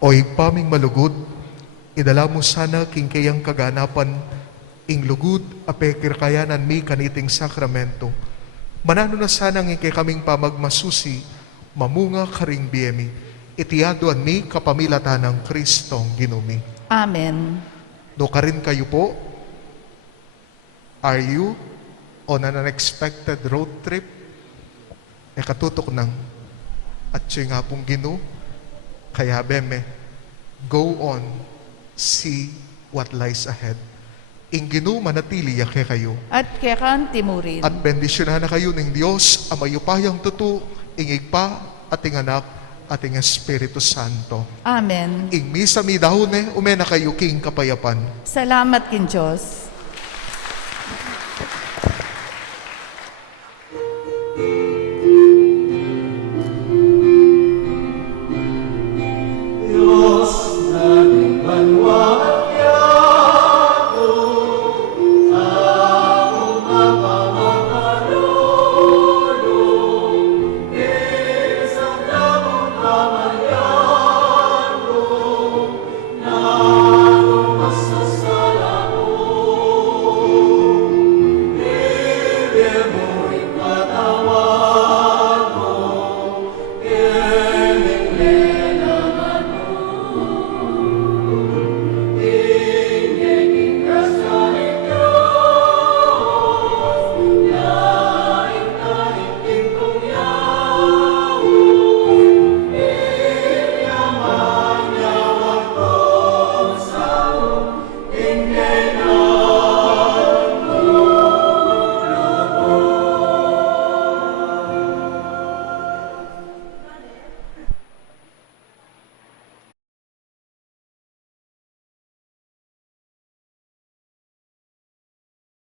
Oy paming malugod, idala mo sana king kayang kaganapan, ing lugod apekir kayanan mi kaniting sakramento. Manano na sana ng kaming pamagmasusi, mamunga karing biyemi, itiyaduan mi kapamilatan ng Kristong ginumi. Amen. No karin kayo po, are you on an unexpected road trip? E katutok nang, at siya nga pong ginu, kaya beme, go on, see what lies ahead. Ing ginu manatili yake kayo. At kaya kan timurin. At bendisyonan na kayo ng Diyos, ang mayupayang tutu, ingig pa, ating anak, ating Espiritu Santo. Amen. Ing misa mi dahon umena kayo king kapayapan. Salamat kin Diyos.